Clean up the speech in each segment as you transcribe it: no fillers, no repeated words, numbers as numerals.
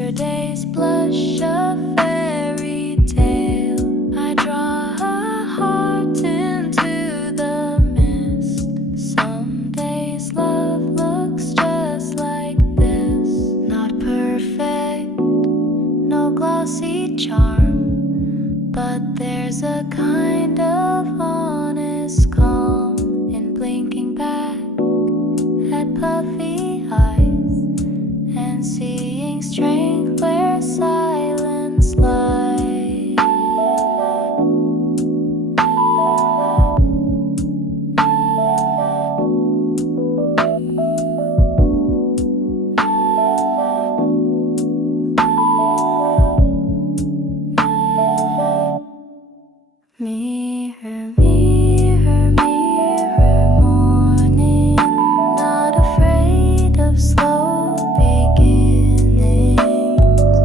Yesterday's blush a fairy tale. I draw a heart into the mist. Some days love looks just like this. Not perfect, no glossy charm, but there's a kind of honest calm in blinking back at puffy eyes and seeing strength where silence lies. Mirror, mirror, mirror, morning, not afraid of slow beginnings.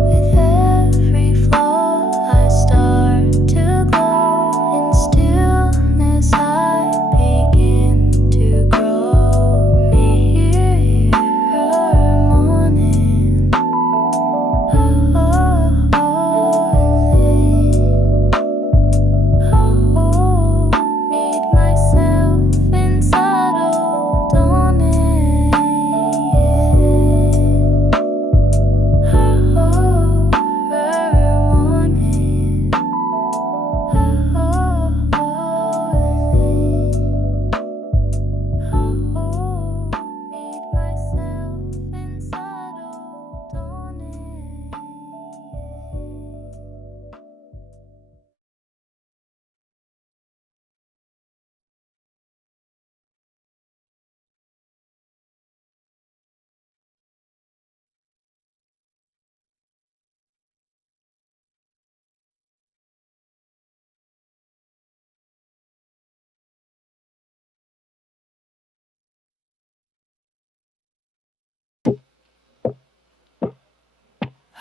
With every flaw I start to glow. In stillness I begin to grow. Mirror, morning, meet myself in subtle dawning. Meet myself in subtle dawning.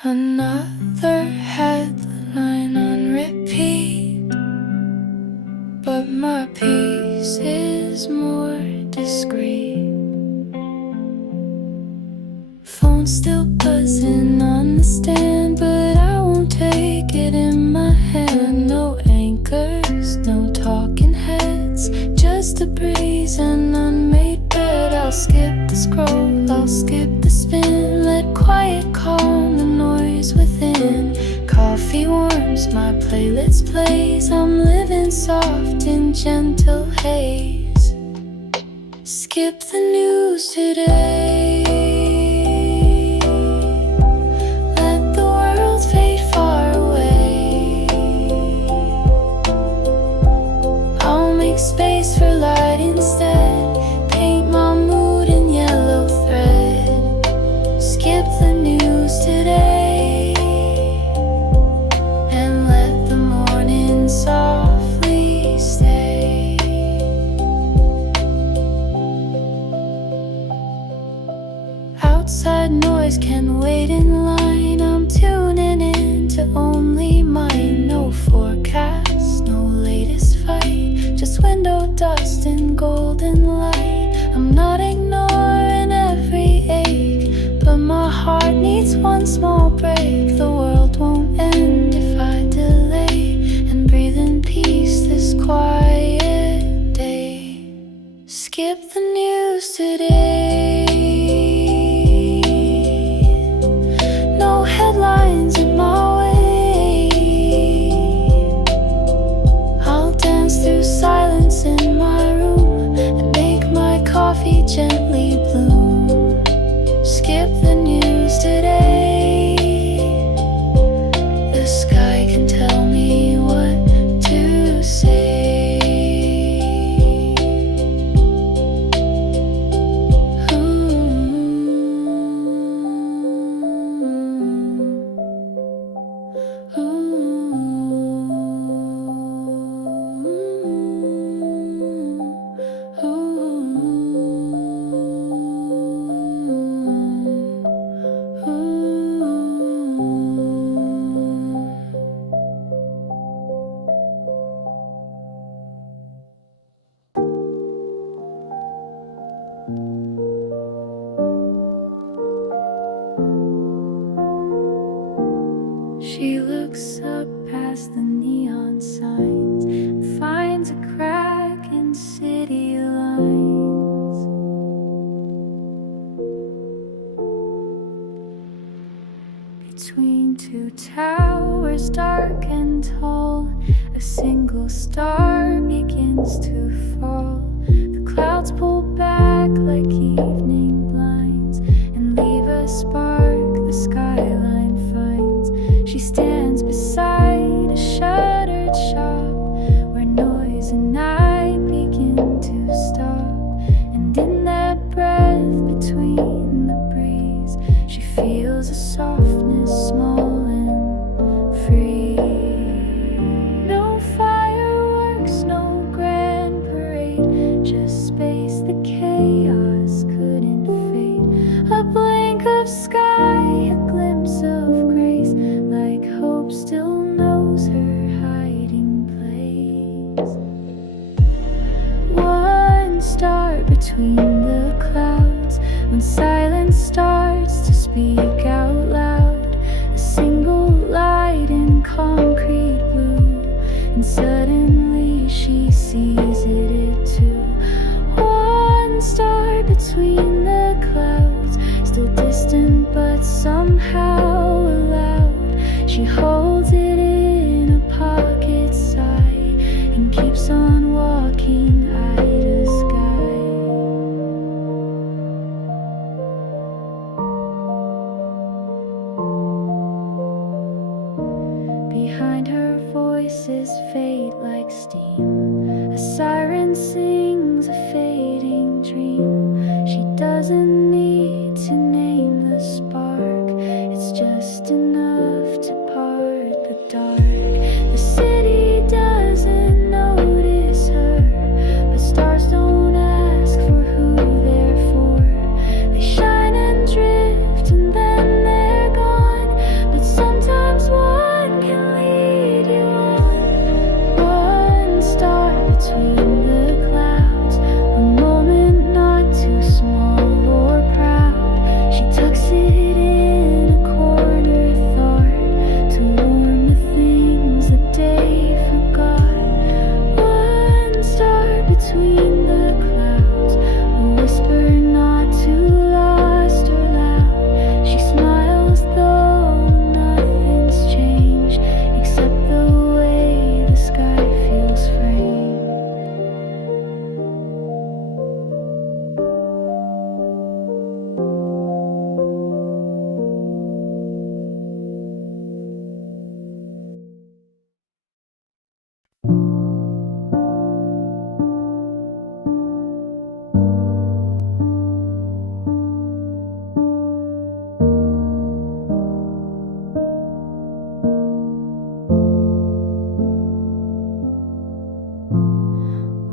Another headline on repeat, but my peace is more discreet. Phone still buzzing on the stand, but I won't take it in my hand. No anchors, no talking heads, just a breeze and unmade bed. I'll skip the scroll, I'll skip the spin, let quiet calm the noise within. Coffee warms my playlist plays, I'm living soft in gentle haze. Skip the news today, let the world fade far away. I'll make space for light instead, paint my mood in yellow thread. Skip the news today and let the morning softly stay. She looks up past the neon signs and finds a crack in city lines. Between two towers, dark and tall, a single star begins to fall. The clouds pull back like evening blinds and leave a spark the skyline finds. She stands beside a shuttered shop where noise and night begin to stop. And in that breath between the breeze, she feels a softness small and free. No fireworks, no grand parade, just space the chaos couldn't fade. A blink of sky, a glimpse of grace, like hope still knows her hiding place. One star between the clouds, when silence starts to speak out loud. A single light in concrete blue, and suddenly she sees it too. One star between the clouds, still distant but somehow allowed. She holds it in a pocket sigh and keeps on walking eye to sky. Behind her voices fade like steam. A siren sings a fading dream. She doesn't need to name the spark, it's just enough to part the dark. The city doesn't notice her, but stars don't ask for who they're for. They shine and drift and then they're gone, but sometimes one can lead you on. One star between the clouds, a moment not too small or proud. She tucks it in a corner thought to warm the things the day forgot. One star between the clouds, a whisper not too lost or loud. She smiles though nothing's changed except the way the sky feels framed.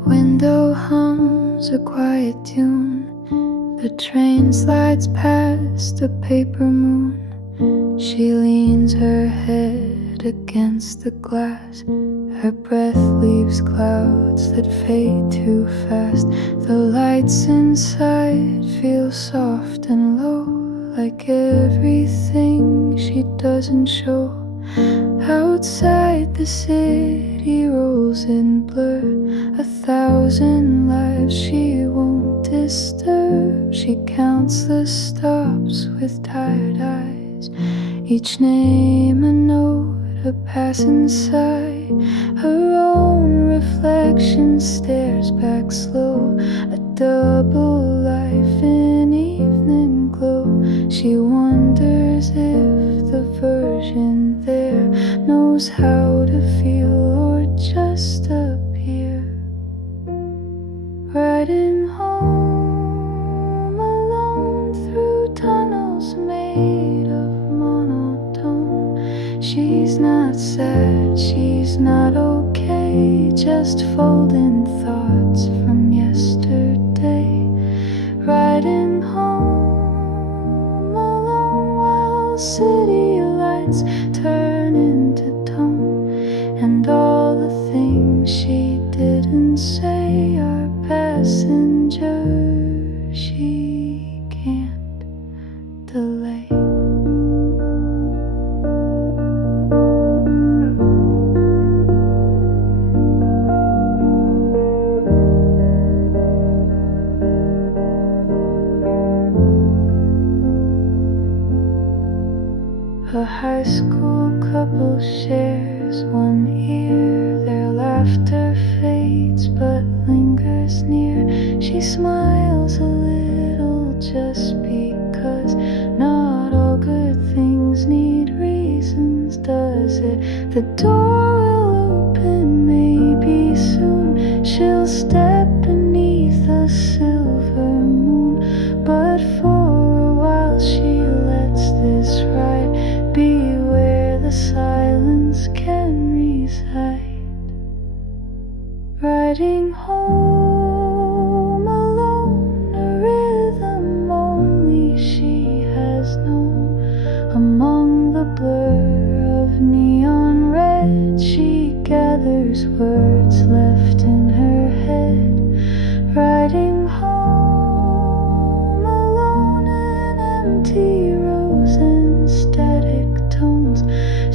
Window hums a quiet tune. The train slides past a paper moon. She leans her head against the glass. Her breath leaves clouds that fade too fast. The lights inside feel soft and low, like everything she doesn't show. Outside the city rolls in blur, 1,000 lives she won't disturb. She counts the stops with tired eyes, each name a note, a passing sigh. Her own reflection stares back slow, a double life in evening glow. She wonders if the version there knows how to feel or just appear. Riding home alone through tunnels made of monotone. She's not sad, she's not okay, just folding thoughts from yesterday. Riding home alone while city lights turn into tone, and all the things she didn't say are passengers she can't delay. school couple shares one ear. Their laughter fades but lingers near. She smiles a little just because not all good things need reasons, does it? The door will open maybe soon. She'll step beneath a silver moon, but for a while she lets this ride be where the silence can reside. Riding home alone, a rhythm only she has known. Among the blur of neon red, she gathers words left in her head. Riding home alone in empty rows and static tones.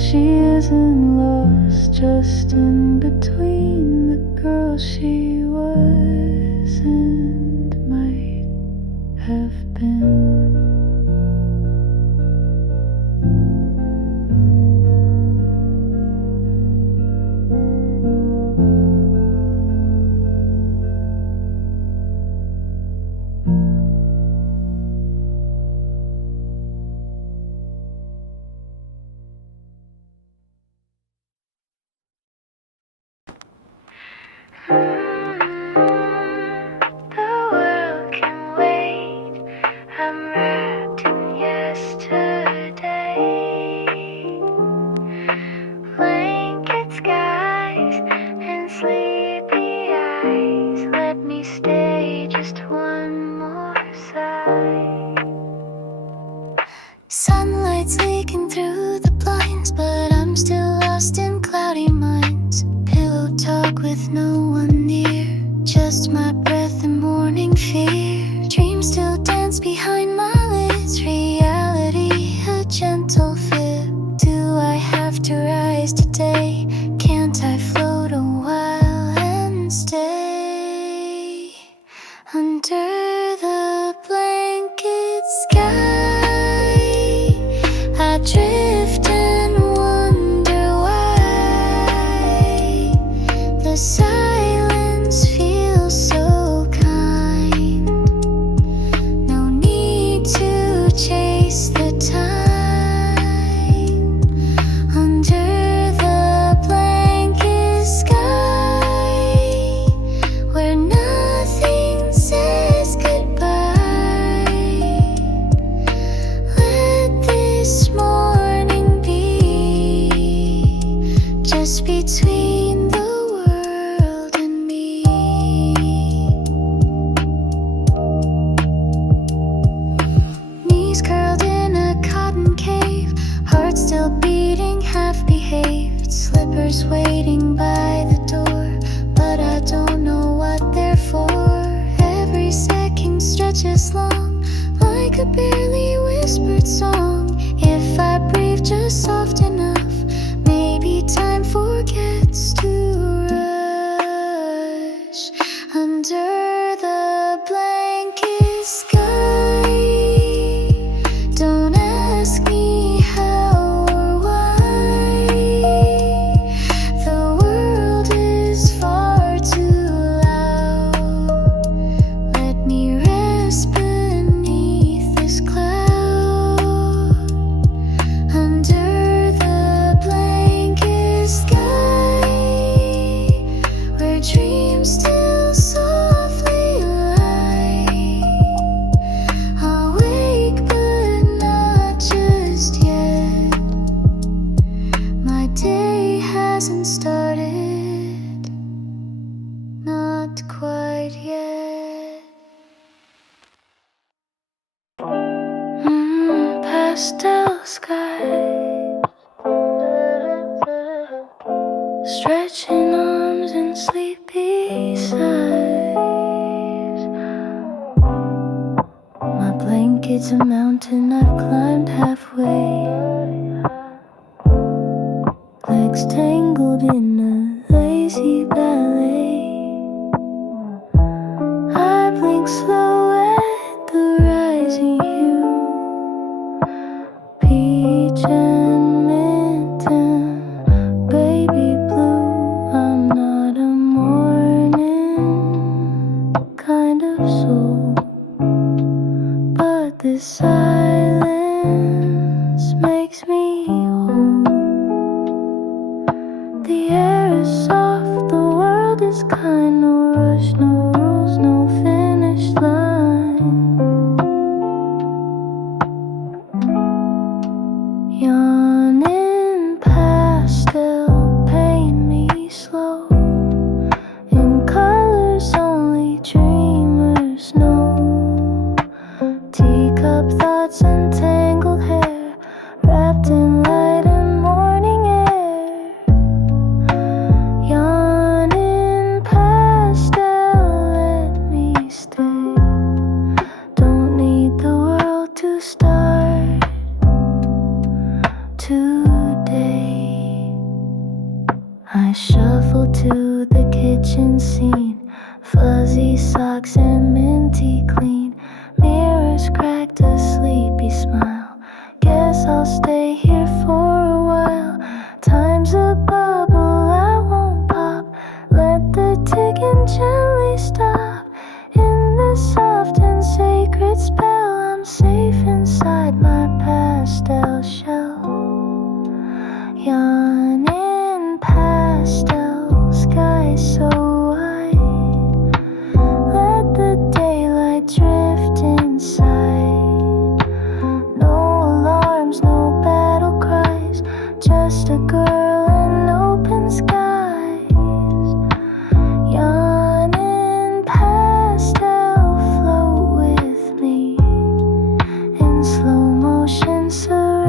She isn't lost, just in between the girl she was and might have been. The world can wait. I'm wrapped in yesterday. Blanket skies and sleepy eyes. Let me stay just one more side. Sunlight's leaking through the blinds, but I'm still lost in cloudy minds. Pillow talk with no one near, just my breath and morning fear. Dreams still dance behind my lids, reality a gentle fib. Do I have to rise today? Can't I float a while and stay under the blanket sky? I drift and wonder why the silence feels so kind. No need to chase the time. Under the blanket sky, where nothing says goodbye. Let this morning be just between the world and me. Knees curled in a cotton cave, heart still beating, half behaved. Slippers waiting by the door, but I don't know what they're for. Every second stretches long, like a barely whispered song. If I breathe just soft enough, maybe time forgets to rush. Under the blanket sky, don't ask me how or why. The world is far too loud. Let me rest beneath this cloud. Under the blanket sky, where dreams still softly lie. Awake but not just yet. My day hasn't started, not quite yet. Pastel sky, stretching arms and sleepy sighs. My blanket's a mountain I've climbed halfway, legs tangled in a lazy ballet. I blink slow at the rising hue, peach and mint. The air is soft, the world is kind. No rush, no rules, no finish line. Yawning pastel, paint me slow. In colors only dreamers know. Teacup thoughts and tangled hair, wrapped in light and morning air. Yawning pastel, let me stay. Don't need the world to start today. I shuffle to the kitchen scene, fuzzy socks and minty clean. Mirrors cracked a sleepy smile. Guess I'll stay here for a while. Time's a bubble, I won't pop. Let the ticking gently stop. In this soft and sacred spell, I'm safe inside my pastel shell. Yawning pastel, sky so wide. Let the daylight drift inside. No alarms, no battle cries, just a girl and open skies. Yawning pastel, float with me in slow motion serenity.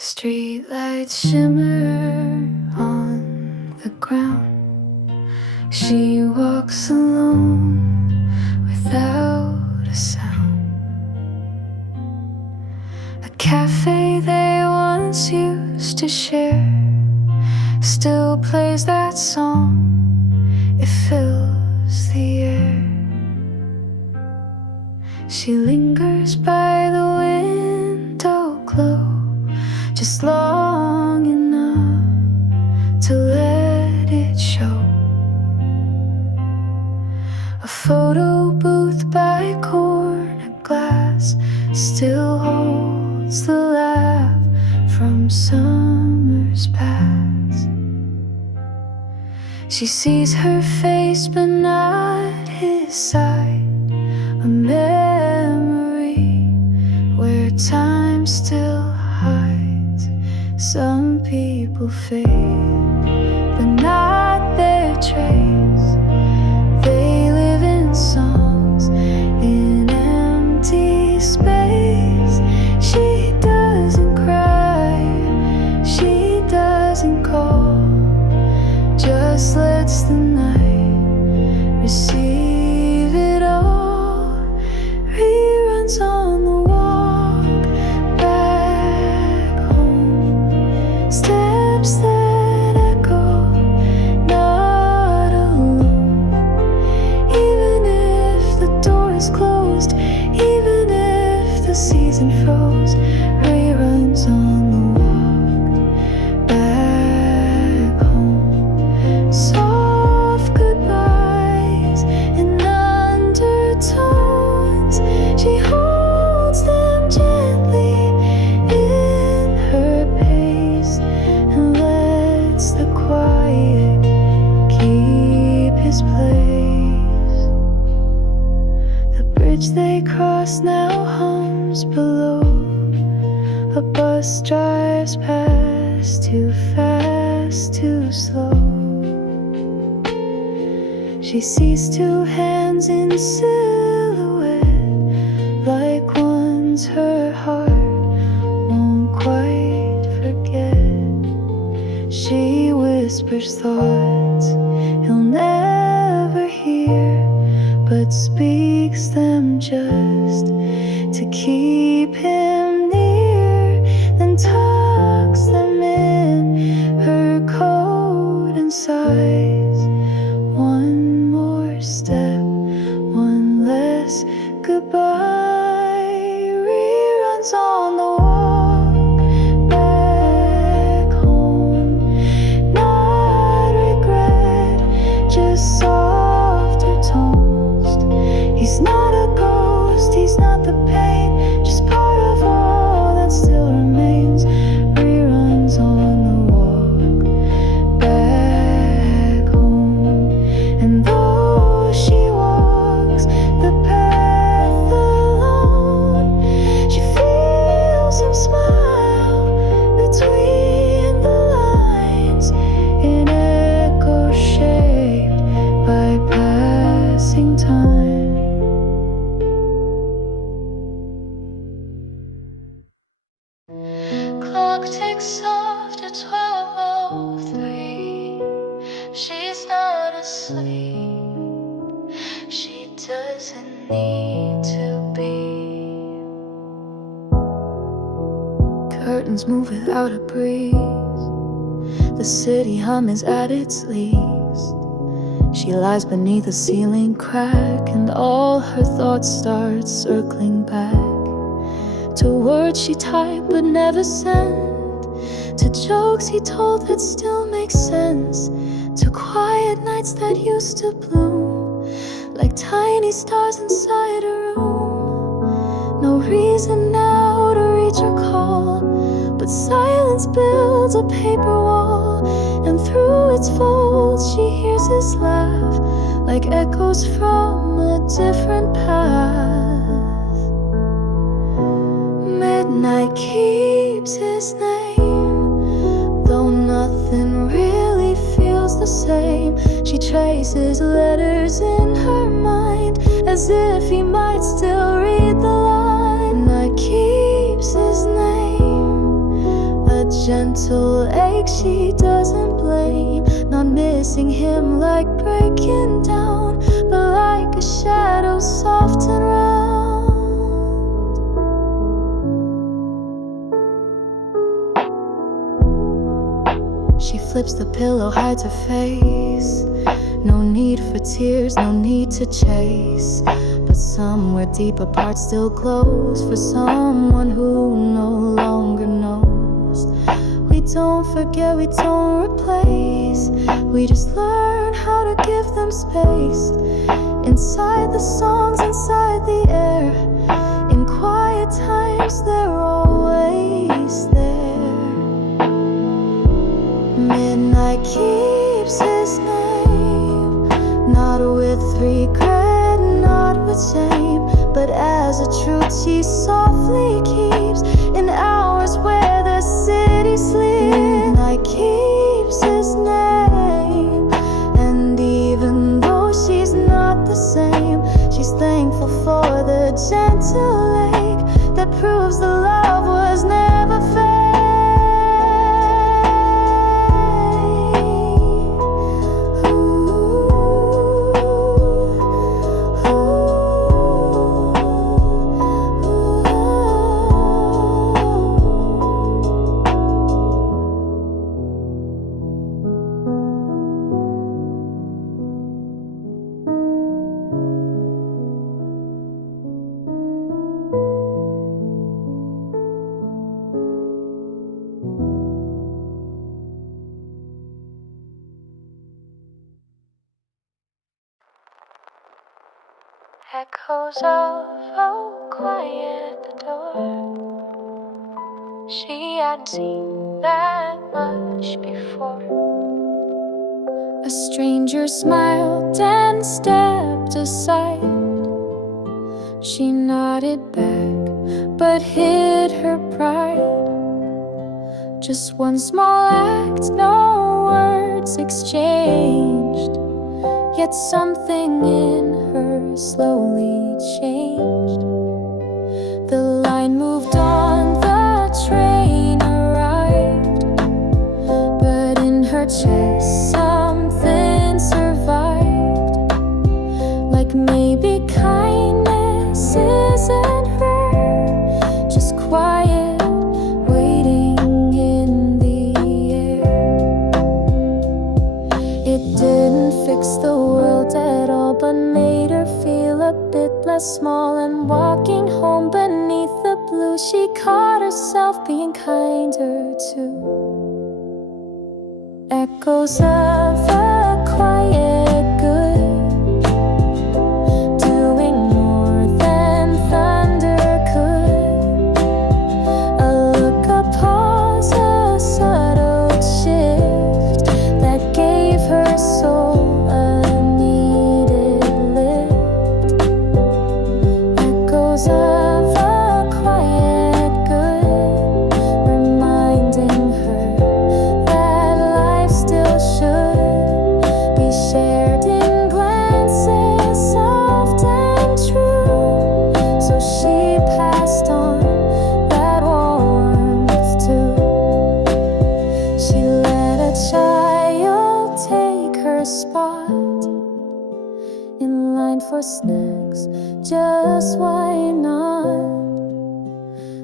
Streetlights shimmer on the ground. She walks alone without a sound. A cafe they once used to share still plays that song. It fills the air. She lingers by the window glow, just long enough to let it show. A photo booth by corner glass still holds the laugh from summers past. She sees her face but not his side, a memory where time still hides. Some people fade, but not their trace. They live in songs in empty space. She doesn't cry, she doesn't call, just lets the night receive it all. Reruns on the walk back home, steps that echo, not alone. Even if the door is closed, even if the season froze, reruns on the walk back home. Soft goodbyes in undertones, she holds them gently in her pace and lets the quiet keep his place. The bridge they cross now hums below. A bus drives past, too fast, too slow. She sees two hands in silhouette, like ones her heart won't quite forget. She whispers thoughts he'll never hear, but speaks them just to keep him near, then tucks them in her coat and sighs. One more step, one less goodbye. Reruns on the walk back home. Not regret, just softer tones. He's not a ghost, he's not the pain, just part of all that still remains. Reruns on the walk back home. And though she walks the path alone, she feels him smile between the lines, in echo shaped by passing time. Clock ticks off to 12:03. She's not asleep. She doesn't need to be. Curtains move without a breeze. The city hum is at its least. She lies beneath a ceiling crack, and all her thoughts start circling back to words she typed but never sent, to jokes he told that still make sense, to quiet nights that used to bloom like tiny stars inside a room. No reason now to reach or call, but silence builds a paper wall, and through its folds she hears his laugh like echoes from a different path. Midnight keeps his name, though nothing really feels the same. She traces letters in her mind as if he might still read the line. Night keeps his name, a gentle ache she doesn't blame, not missing him like breaking down, but like a shadow soft and round. She flips the pillow, hides her face. No need for tears, no need to chase, but somewhere deep apart still glows for someone who no longer knows. We don't forget, we don't replace, we just learn how to give them space. Inside the songs, inside the air, in quiet times they're always there. Midnight keeps his name, not with regret, not with shame, but as a truth she softly keeps in hours where the city sleeps. Midnight keeps his name, and even though she's not the same, she's thankful for the gentle lake that proves the love was never fake. Echoes of oh quiet the door. She hadn't seen that much before. A stranger smiled and stepped aside. She nodded back but hid her pride. Just one small act, no words exchanged, yet something in her slowly changed. The line moved on, the train arrived, but in her chest something survived, Like maybe kindness isn't rare, just quiet waiting in the air. It didn't fix the world at all, but made her feel a bit less small. And walking home beneath the blue, she caught herself being kinder too. Echoes of a quiet good, doing more than thunder could. A look, a pause, a subtle shift that gave her soul a needed lift. Echoes of a quiet good, reminding her that life still should be shared in glances soft and true. So she passed on that warmth too. She let a child take her spot in line for snacks, just why not?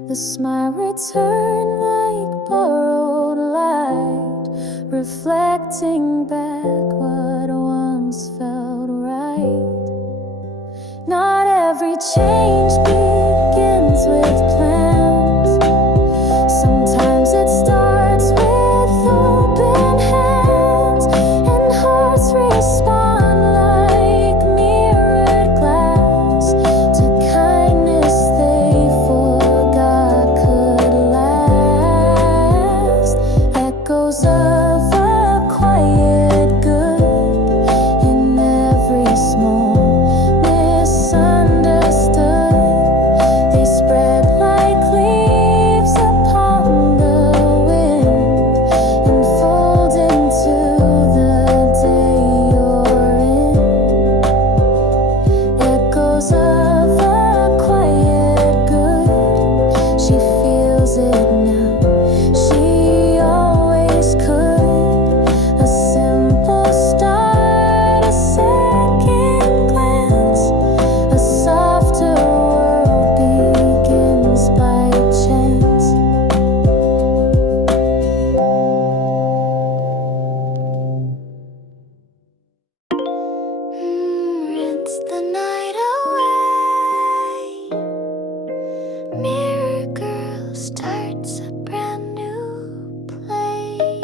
The smile returned like borrowed light, reflecting back what once felt right. Not every change begins with plans. Sometimes it starts with open hands, and hearts respond like mirrored glass to kindness they forgot could last. Echoes of a quiet good in every small misunderstood. They spread like leaves upon the wind and fold into the day you're in. Echoes of a quiet good, she feels it now, she always could. A simple start, a second glance, a softer world begins by chance. Rinse the night away. Mirror girl starts a brand new play.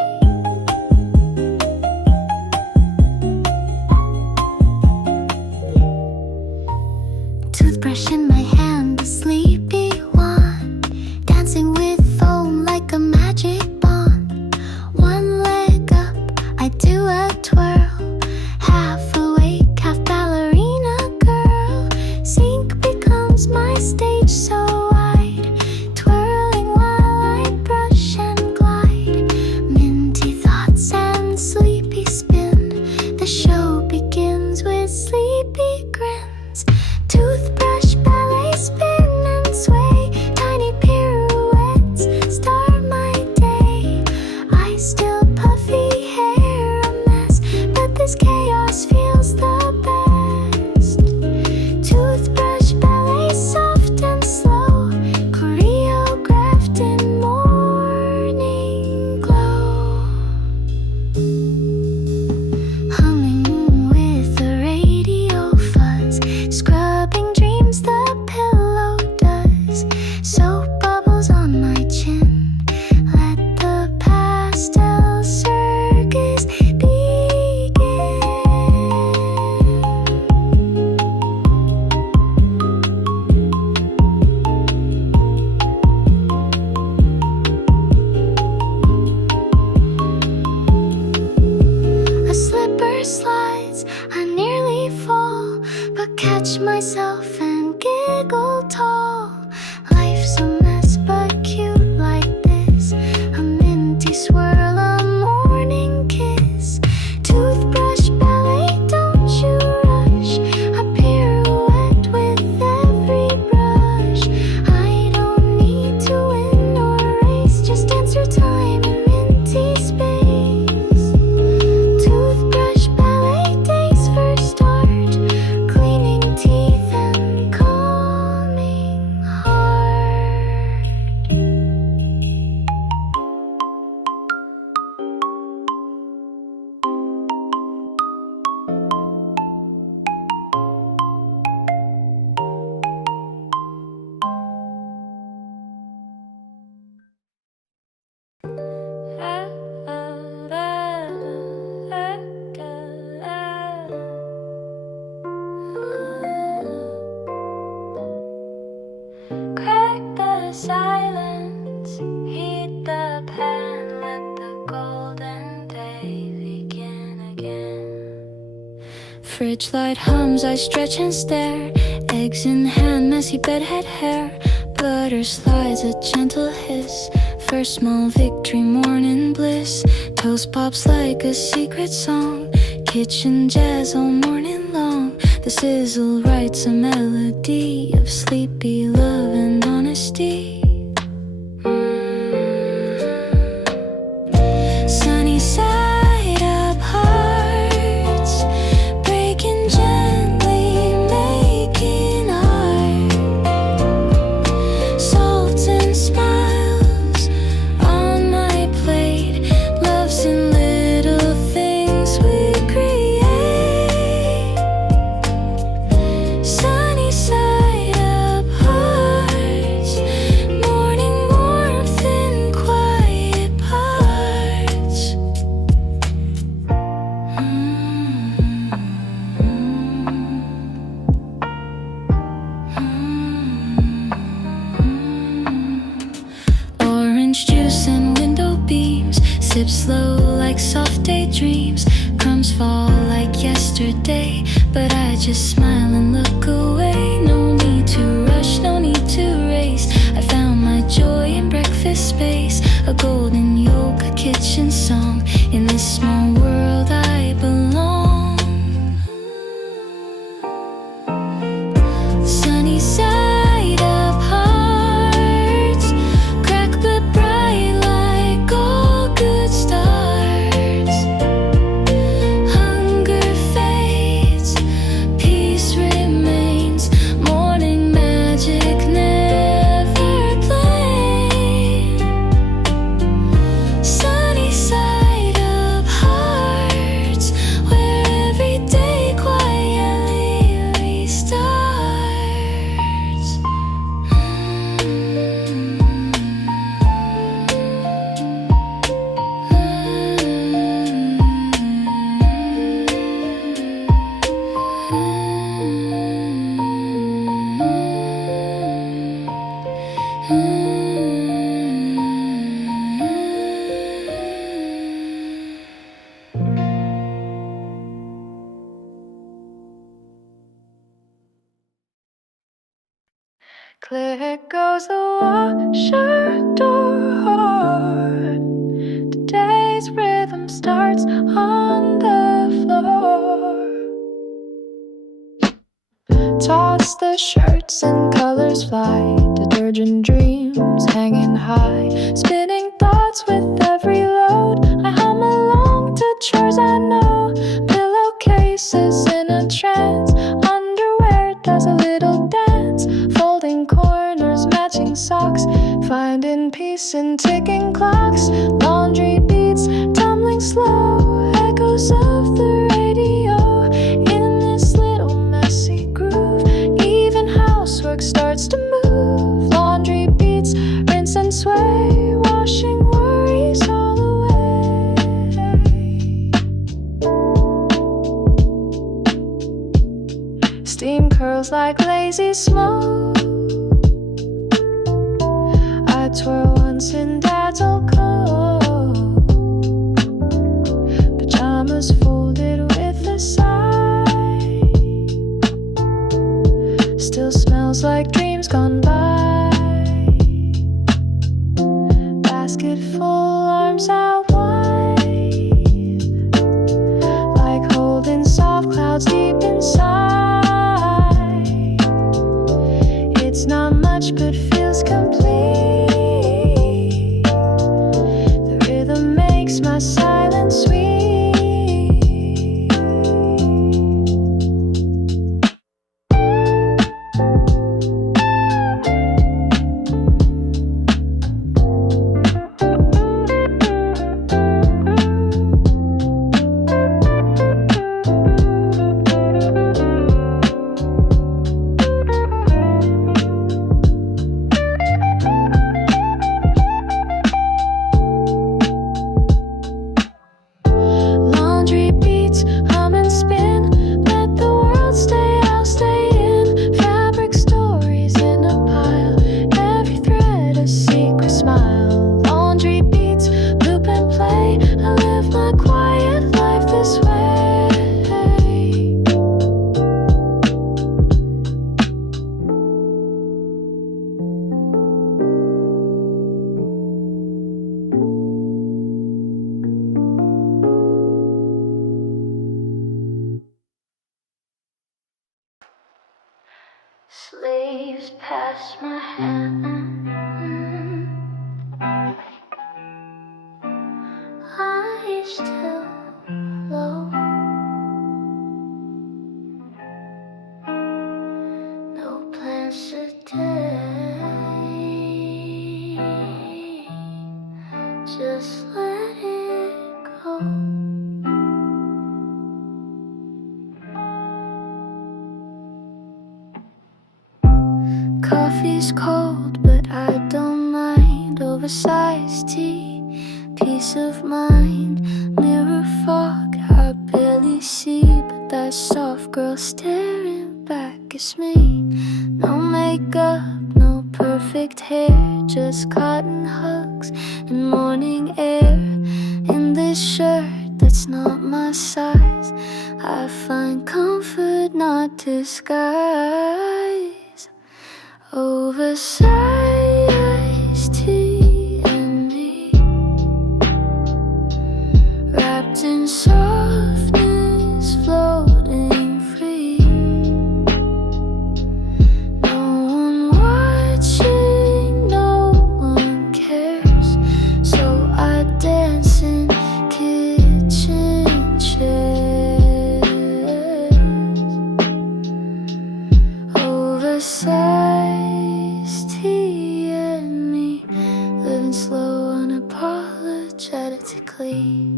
Toothbrush in my hand, a sleepy one, dancing with foam like a magic bond. One leg up, I do a twirl, half awake, half ballerina girl. Sink becomes my stage so wide, twirling while I brush and glide. Minty thoughts and sleepy spin, the show begins with sleepy grins. Toothbrush ballet, spin and sway, tiny pirouettes start my day. I still puffy hair a mess, but this chaos feels the best. Toothbrush ballet, soft and slow, choreographed in morning glow. Humming with the radio fuzz, scrubbing dreams the pillow does. Soap bubbles on my chin, let the pastel circus begin. A slipper slides, I nearly fall, but catch myself and giggle tall. Life's a mess, but cute like this. A minty swirl, a morning kiss. Toothbrush ballet, don't you rush. A pirouette with every brush. I don't need to win or race, just dance through time in minty space. Toothbrush ballet, day's first start, cleaning fridge light hums, I stretch and stare. Eggs in hand, messy bedhead hair. Butter slides, a gentle hiss. First small victory, morning bliss. Toast pops like a secret song. Kitchen jazz all morning long. The sizzle writes a melody of sleepy love and honesty. Sunny side up hearts, breaking gently, making art. Salt and smiles on my plate. Love's in little things we create. Sunny side up hearts, morning warmth in quiet parts. Orange juice and window beams, sip slow like soft daydreams. Crumbs fall like yesterday, but I just smile and look away. No need to rush, no need to race. I found my joy in breakfast space, a golden yoga kitchen song. In this small world I belong. Sunny side up hearts, crack but bright like all good starts. Hunger fades, peace remains. Morning magic never plain. Sunny side up hearts, where every day quietly restarts. Click goes the washer door. Today's rhythm starts on the floor. Toss the shirts and colors fly. Detergent dreams hanging high. Spinning thoughts with every load. I hum along to chores I know. Pillowcases in a trance. Underwear does a little dance. Folding corners, matching socks. Finding peace in ticking clocks. Laundry beats tumbling slow. Echoes of the radio in this little messy groove. Even housework starts to move. Laundry beats, rinse and sway. Washing worries all away. Steam curls like lazy smoke. I twirl once in dad'll coat. Pajamas folded with a sigh. Still smells like dreams gone by. Basket full, arms out wide. Like holding soft clouds deep inside. It's not much but feels complete. The rhythm makes my silence sweet. Sleeves past my hand. Eyes too low. No plans today. Just let it go. Coffee's cold, but I don't mind. Oversized tea, peace of mind. Mirror fog, I barely see, but that soft girl staring back is me. No makeup, no perfect hair, just cotton hugs and morning air. In this shirt that's not my size, I find comfort, not disguise. Oversized tea and me, wrapped in softness, floating free. No one watching, no one cares, so I dance in kitchen chairs. Oversized tea and me, living slow unapologetically.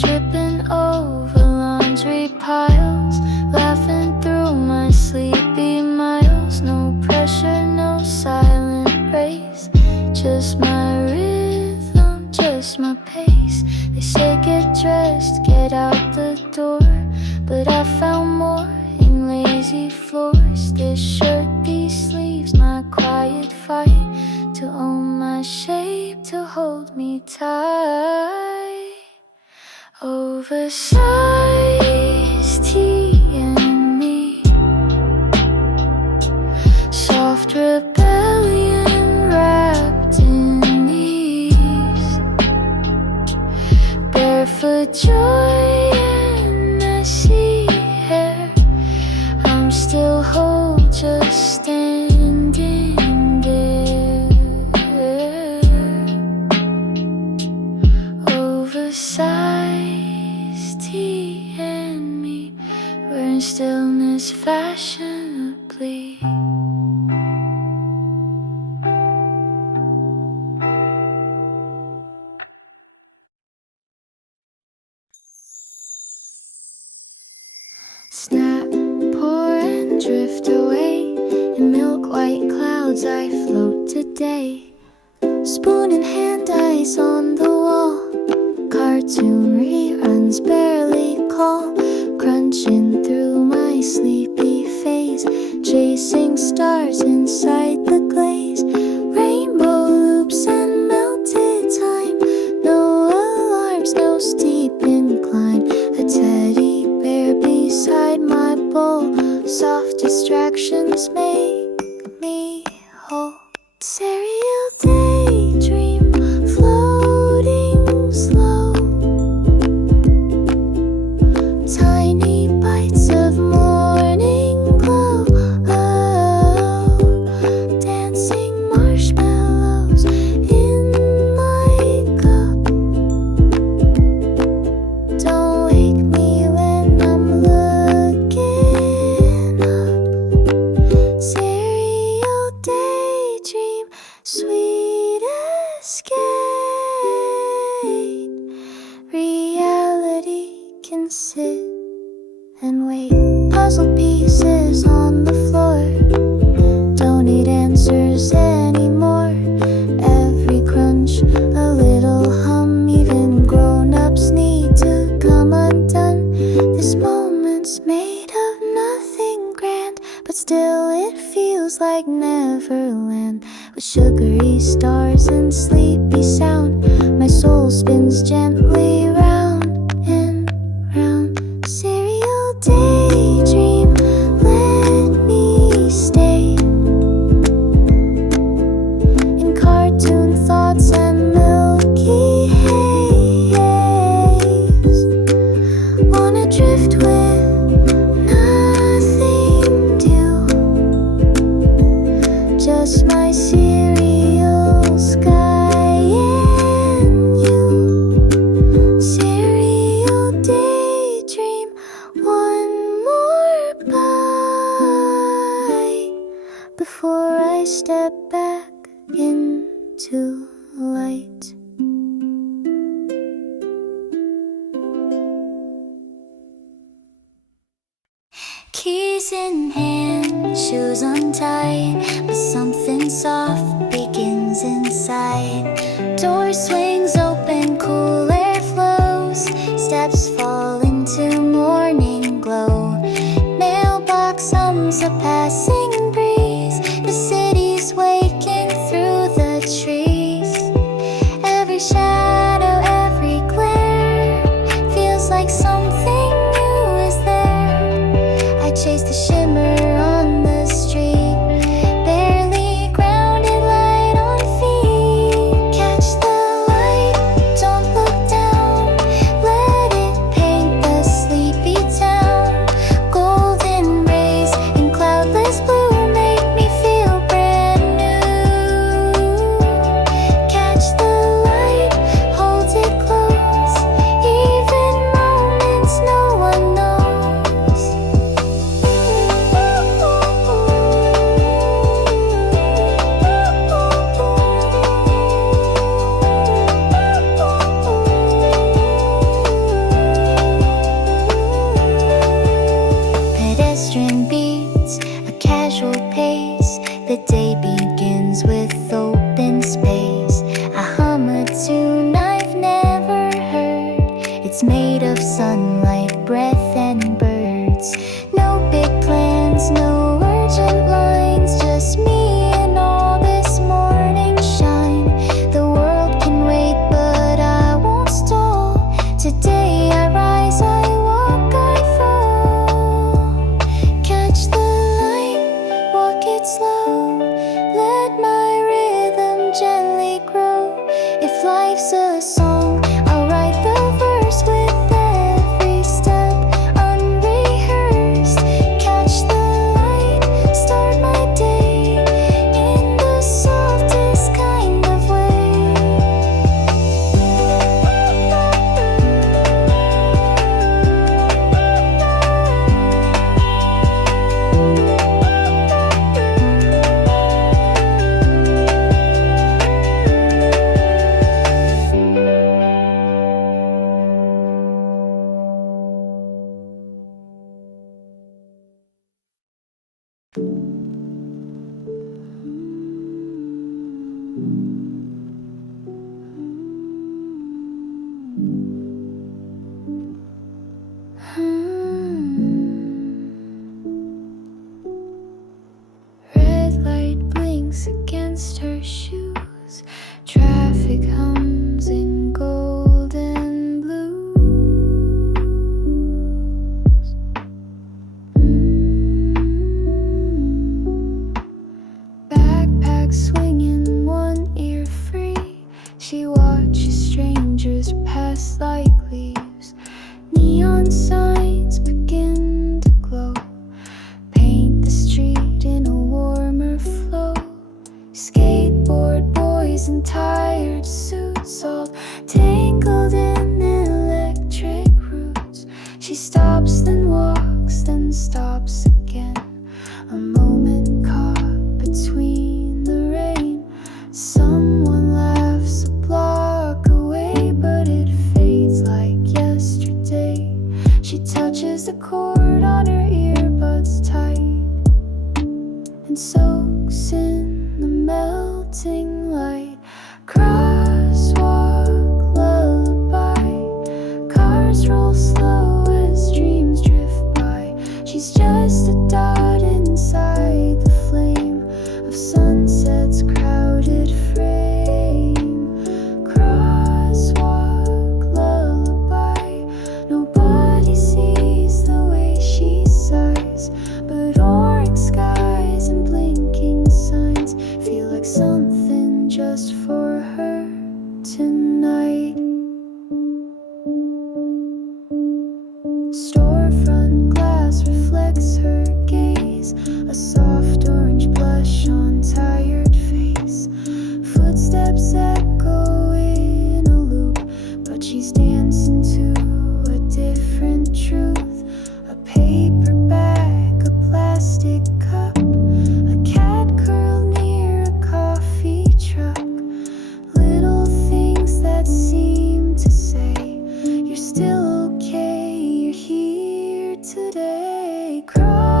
Tripping over laundry piles, laughing through my sleepy miles. No pressure, no silent race, just my rhythm, just my pace. They say get dressed, get out the door, but I found more in lazy floors. This shirt, these sleeves, my quiet fight to own my shape, to hold me tight. Oversized tea and me, soft rebellion wrapped in ease, barefoot joy and messy hair. I'm still whole, just standing there. Oversized tea and me, we're in stillness fashionably. Snap, pour and drift away. In milk white clouds I float today. Spoon in hand, eyes on the wall. Cartoon reruns barely call. Crunching through my sleepy phase, chasing stars inside the glaze. Rainbow loops and melted time. No alarms, no steep incline. A teddy bear beside my bowl. Soft distractions make me whole. Serial daydream, floating slow. Tiny bites of morning glow. Oh, dancing marshmallows in my cup. Don't wake me when I'm looking up. Serial daydream, sweet escape. Reality can sit and wait. Puzzle pieces on the floor, don't need answers anymore. Every crunch, a little hum. Even grown-ups need to come undone. This moment's made of nothing grand, but still it feels like Neverland. With sugary stars and sleepy sound, my soul spins gently round and round. Serial daydream, let me stay in cartoon thoughts and milky haze. Keys in hand, shoes untied, but something soft begins inside. Door swings open, cool air flows, steps fall into morning glow. Mailbox hums a passing breeze, the city's waking through the trees. Every shadow, every glare feels like something new is there. I chase the shimmer on the street, barely grounded, light on feet. Catch the light, don't look down, let it paint the sleepy town. Golden rays in cloudless blue make me feel brand new. Catch the light, hold it close, even moments no one knows. Pedestrian beats a casual pace. The day begins with open space. I hum a tune I've never heard. It's made of sunlight, breath, and birds. No big plans, no urgent lines, just me and all this morning shine. The world can wait, but I won't stall. Today I rise, I walk, I fall. Catch the light, walk it slow, let my rhythm gently grow. If life's a song, I'll write the verse with every step, unrehearsed. Catch the light, start my day in the softest kind of way. Red light blinks against her shoes. Traffic hums in golden blues. Backpack swinging, one ear free. She watches strangers pass like leaves. Neon signs begin to glow, paint the street in a warmer flow. Skateboard boys in tired suits, all tangled in electric roots. She stops, then walks, then stops again. A moment caught between the rain. Someone laughs a block away, but it fades like yesterday. She touches the cord on her earbuds tight and soaks in the melting light. Crosswalk lullaby, cars roll slow as dreams drift by. She's just a dot inside the flame of sunset's crowded frame. Crosswalk lullaby, nobody sees the way she sighs, but orange skies and blinking signs feel like something just for her tonight. Storefront glass reflects her gaze, a soft orange blush on tired face. Footsteps echo in a loop, but she's dancing to a different truth. A paper bag, a plastic cup, a cat curled near a coffee truck. Little things that seem to say, you're still okay, you're here today. Cry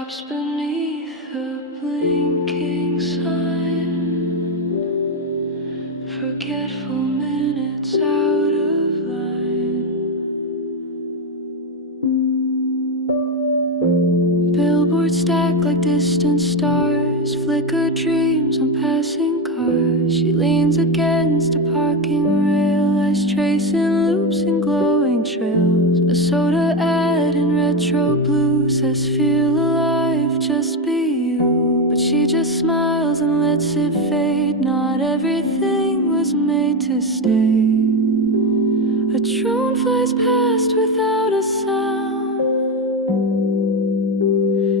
stops beneath the blinking sign. Forgetful minutes out of line. Billboards stacked like distant stars, flicker dreams on passing cars. She leans against a parking rail, eyes tracing loops and glowing trails. A soda ad in retro blue says feel alive, just be you. But she just smiles and lets it fade. Not everything was made to stay. A drone flies past without a sound.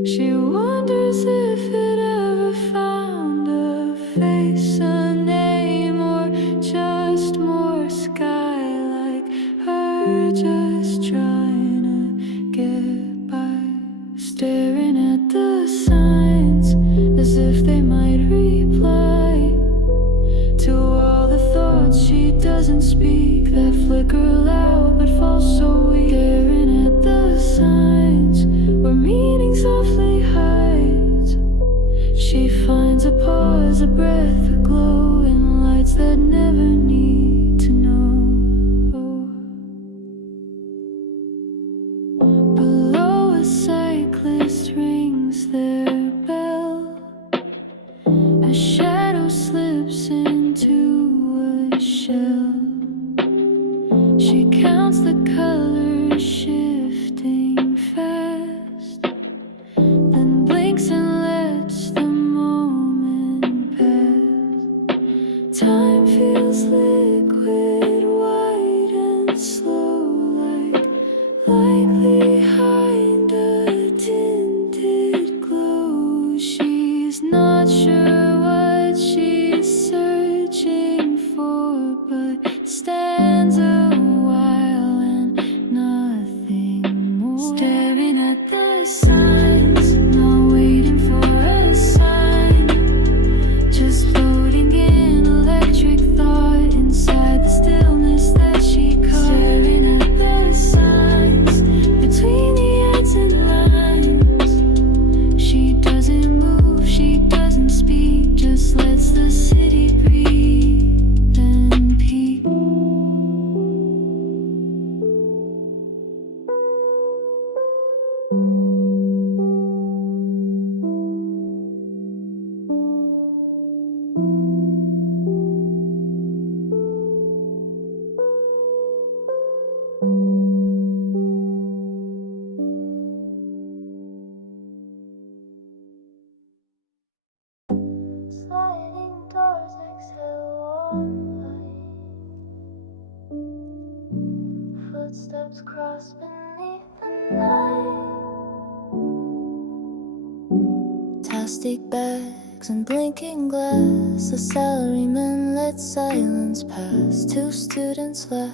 She wonders if it ever found a face, a name, or just more sky like her, just trying to get by. Staring at the signs as if they might reply to all the thoughts she doesn't speak, that flicker loud but fall so weak. Staring at the signs where meaning softly hides. She finds a pause, a breath, a glow in lights that never need to know. Below, a cyclist rings their bell. A shadow slips into a shell. She counts the colors shifting fast, then blinks and lets the moment pass. Time feels liquid, white and slow, like behind a tinted glow. She's not sure what she's searching for, but stands a while and nothing more. Staring at the signs, not waiting for a sign, just floating in electric thought inside the stillness that she caught. Staring at the signs between the ads and lines. She doesn't move, she doesn't speak, just lets the city breathe and peak. Sliding doors exhale warm light. Footsteps cross beneath the night. Plastic bags and blinking glass. A salaryman lets silence pass. Two students laugh.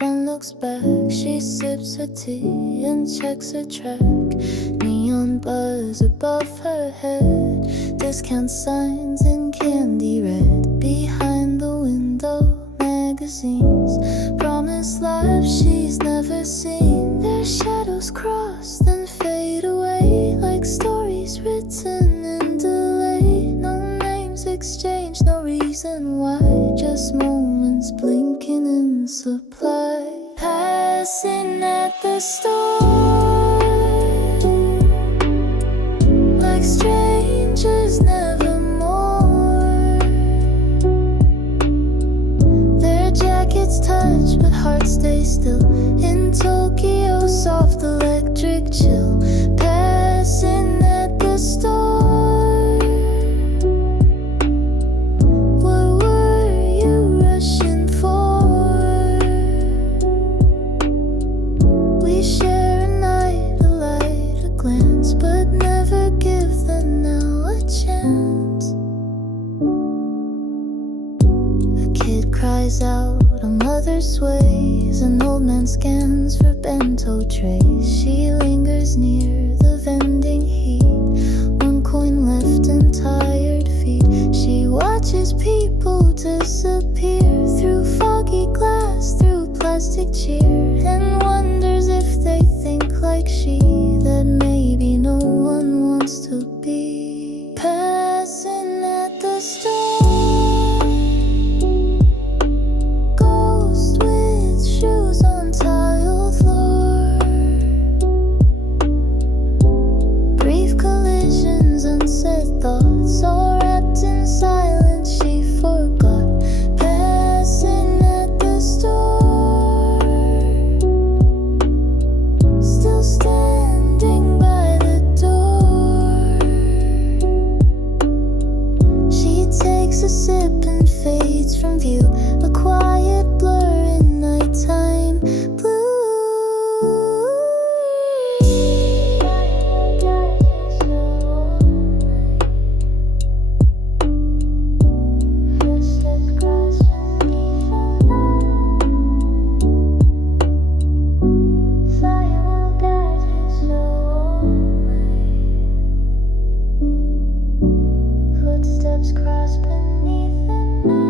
One looks back. She sips her tea and checks her track. Neon buzz above her head. Discount signs in candy red. Behind the window, magazines. Promised lives she's never seen. Their shadows cross, then fade away. Like stories written in delay. No names exchanged, no reason why. Just moments blinking in supply. Passing at the store, like strangers nevermore. Their jackets touch, but hearts stay still. In Tokyo, soft electric chill. Passing at the store. What were you rushing for? We share a night, a light, a glance, but never give the now a chance. A kid cries out, a mother sways. An old man scans for bento trays. She lingers near the vending heat. One coin left and tired feet. She watches people disappear through foggy glass, through plastic cheer, and wonders if they think like she, that maybe no one wants to be. Passing at the store, ghost with shoes on tile floor. Brief collisions, unsaid thoughts, all wrapped in silence she forgot. Passing at the store, still standing by the door. She takes a sip and fades from view, a quiet blur in nighttime blue. Footsteps cross beneath the night. Fire will guide his soul. Footsteps cross beneath the night.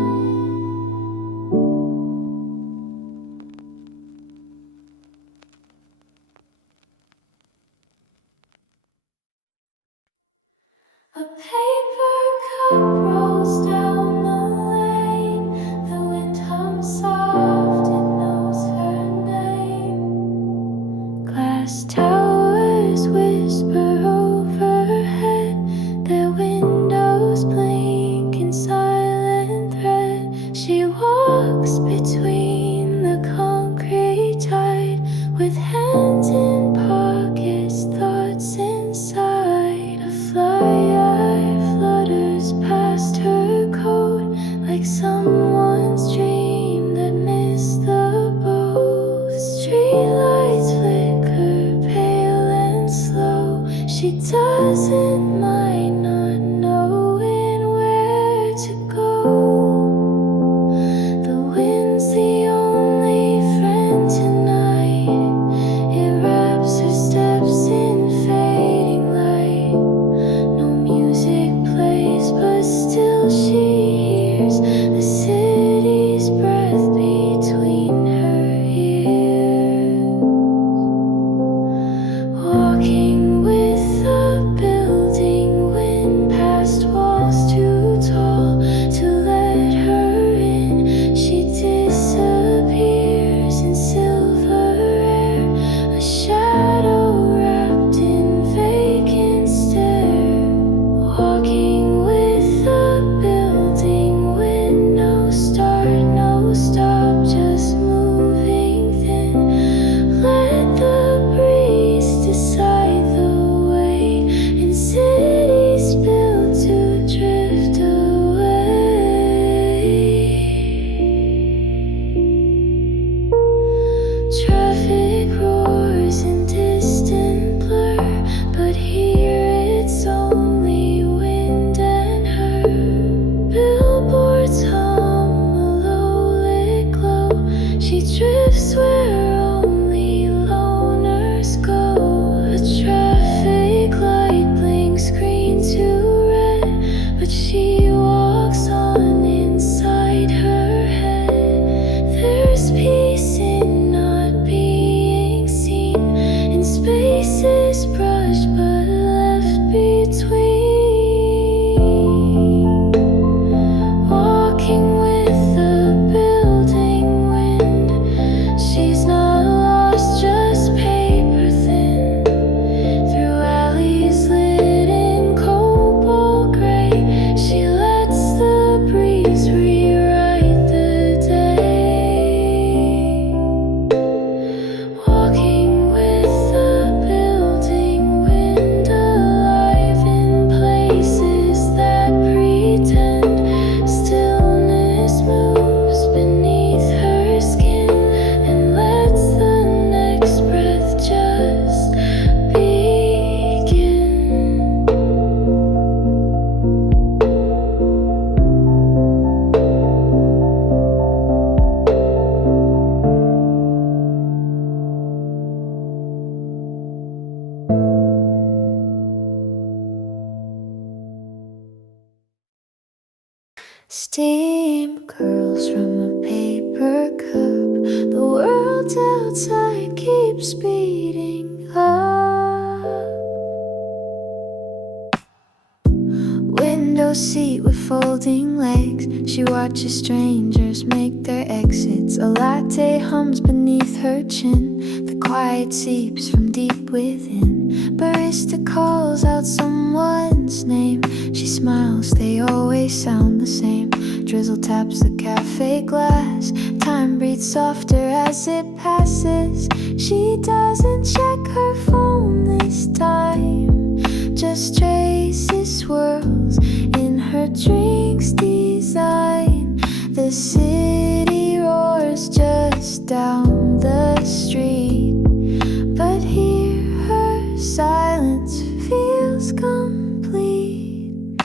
A paper cup rolls down the lane. The wind hums soft, it knows her name. Glass towers whisper overhead, their windows blink in silent thread. She walks between the concrete tide, with hands in pockets, thoughts inside. A flyer flutters past her coat, like someone's dream that missed the boat. Streetlights flicker, pale and slow. She doesn't mind not knowing where to go. The wind's the only friend tonight. It wraps her steps in fading light. No music plays, but still she hears the city's breath between her ears. Walking with the building wind, past walls too tall to let her in. She disappears in silver air, a shadow wrapped in vacant stare. Walking with the building wind, no start, no stop, just moving thin. Let the breeze decide the way, and cities built to drift away. Traffic roars in distant blur, but here it's only wind and her. Billboards hum a low-lit glow. She drifts where only loners go. A traffic light blinks green to red, but she walks on inside her head. There's peace in not being seen, in spaces brushed but left between. Walking with the building wind, she's not lost, just paper thin. Through alleys lit in cobalt gray, she lets the breeze rewrite the day. Walking with the building wind, alive in places that pretend. Stillness moves beneath her skin and lets the next breath just begin. Steam curls from a paper cup. The world outside keeps speeding up. window seat with folding legs. She watches strangers make their exits. A latte hums beneath her chin. The quiet seeps from deep within. Barista calls out someone's name. She smiles, they always sound the same. Drizzle taps the cafe glass. Time breathes softer as it passes. She doesn't check her phone this time, just traces swirls in her drink's design. The city roars just down the street, but here her silence feels complete.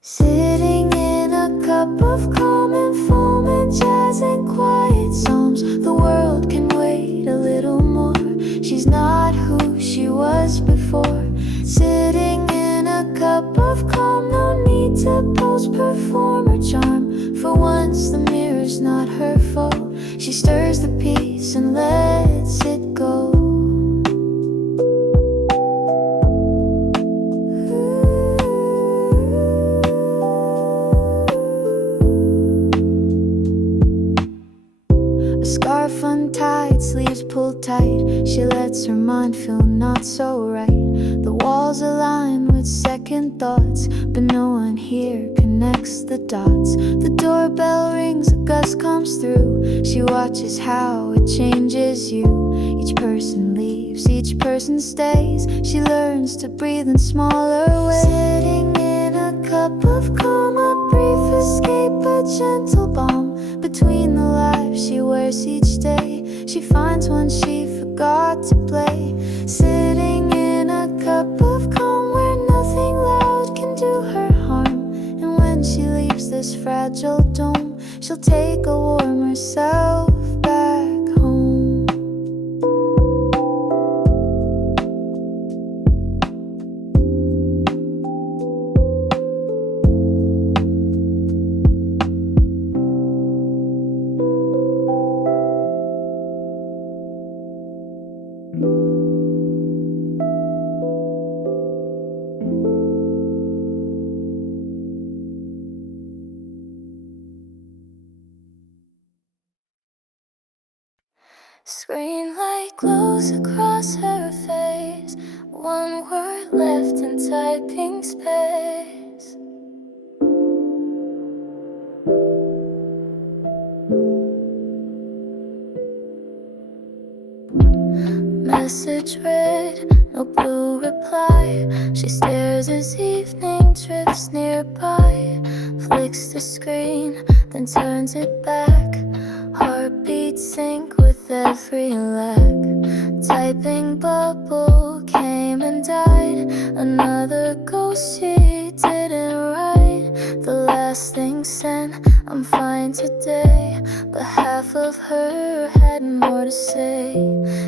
Sitting in a cup of calm and foam and jazz and quiet psalms, the world can wait a little more. She's not who she was before. Sitting in a cup of calm, no need to pose, perform or charm. For once the mirror's not her fault. She stirs the peace and lets it go. A scarf untied, sleeves pulled tight. She lets her mind feel not so right. The walls align with second thoughts, but no one here connects the dots. The doorbell rings, a gust comes through. She watches how it changes you. Each person leaves, each person stays. She learns to breathe in smaller ways. Sitting in a cup of calm, a brief escape, a gentle balm. Between the lives she wears each day, she finds one she forgot to play. Sitting in a cup of calm where nothing loud can do her harm. And when she leaves this fragile dome, she'll take a warmer self back home. Screen light glows across her face. One word left in typing space. Message read, no blue reply. She stares as evening drifts nearby. Flicks the screen, then turns it back. Heartbeats sync with every lack. Typing bubble came and died. Another ghost she didn't write. The last thing sent, I'm fine today. But half of her had more to say.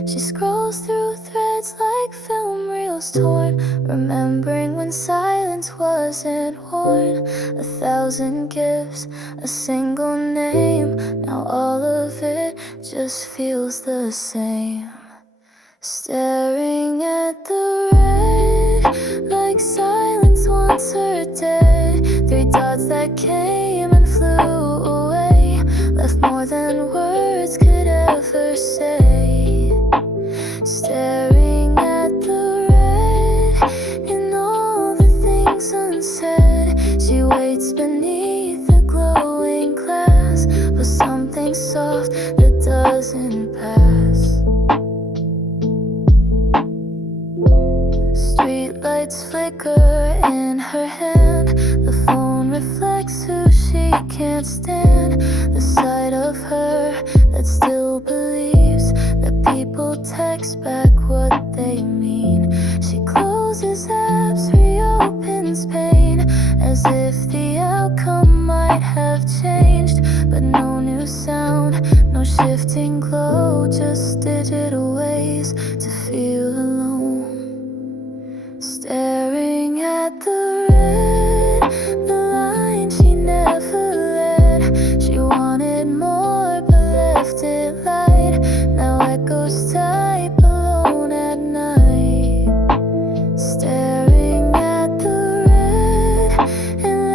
She scrolls through threads like film reels torn, remembering when silence wasn't worn. 1,000 gifts, a single name. Now all of it just feels the same. Staring at the red, like silence wants her dead. 3 dots that came and flew away, left more than words could ever say. Staring at the red, in all the things unsaid. She waits beneath the glowing glass for something soft that doesn't pass. Streetlights flicker in her hand. The phone reflects who she can't stand. The sight of her that still believes that people text back what they mean. She closes apps, reopens pain, as if the outcome might have changed. But no new sound, no shifting glow, just digital ways to feel alone. Staring at the red, the line she never read. She wanted more but left it light. Now echoes type alone at night. Staring at the red and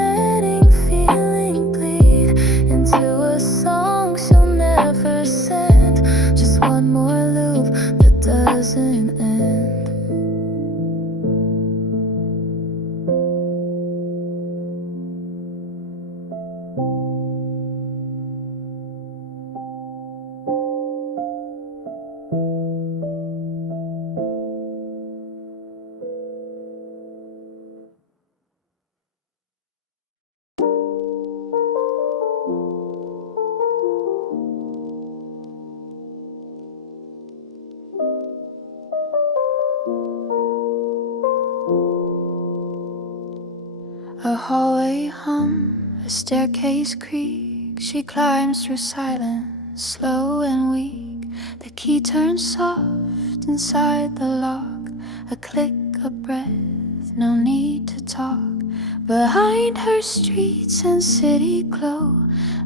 hallway hum, a staircase creak. She climbs through silence, slow and weak. The key turns soft inside the lock. A click, a breath, no need to talk. Behind her, streets and city glow.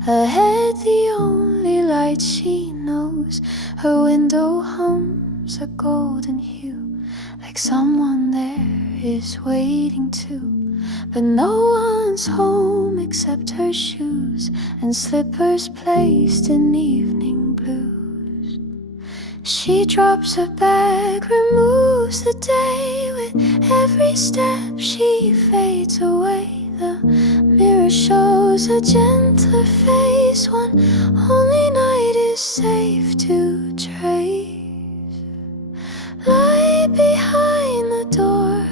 Ahead, the only light she knows. Her window hums a golden hue, like someone there is waiting too. But no one's home except her shoes and slippers placed in evening blues. She drops her bag, removes the day. With every step she fades away. The mirror shows a gentler face. One only night is safe to trace. Light behind the door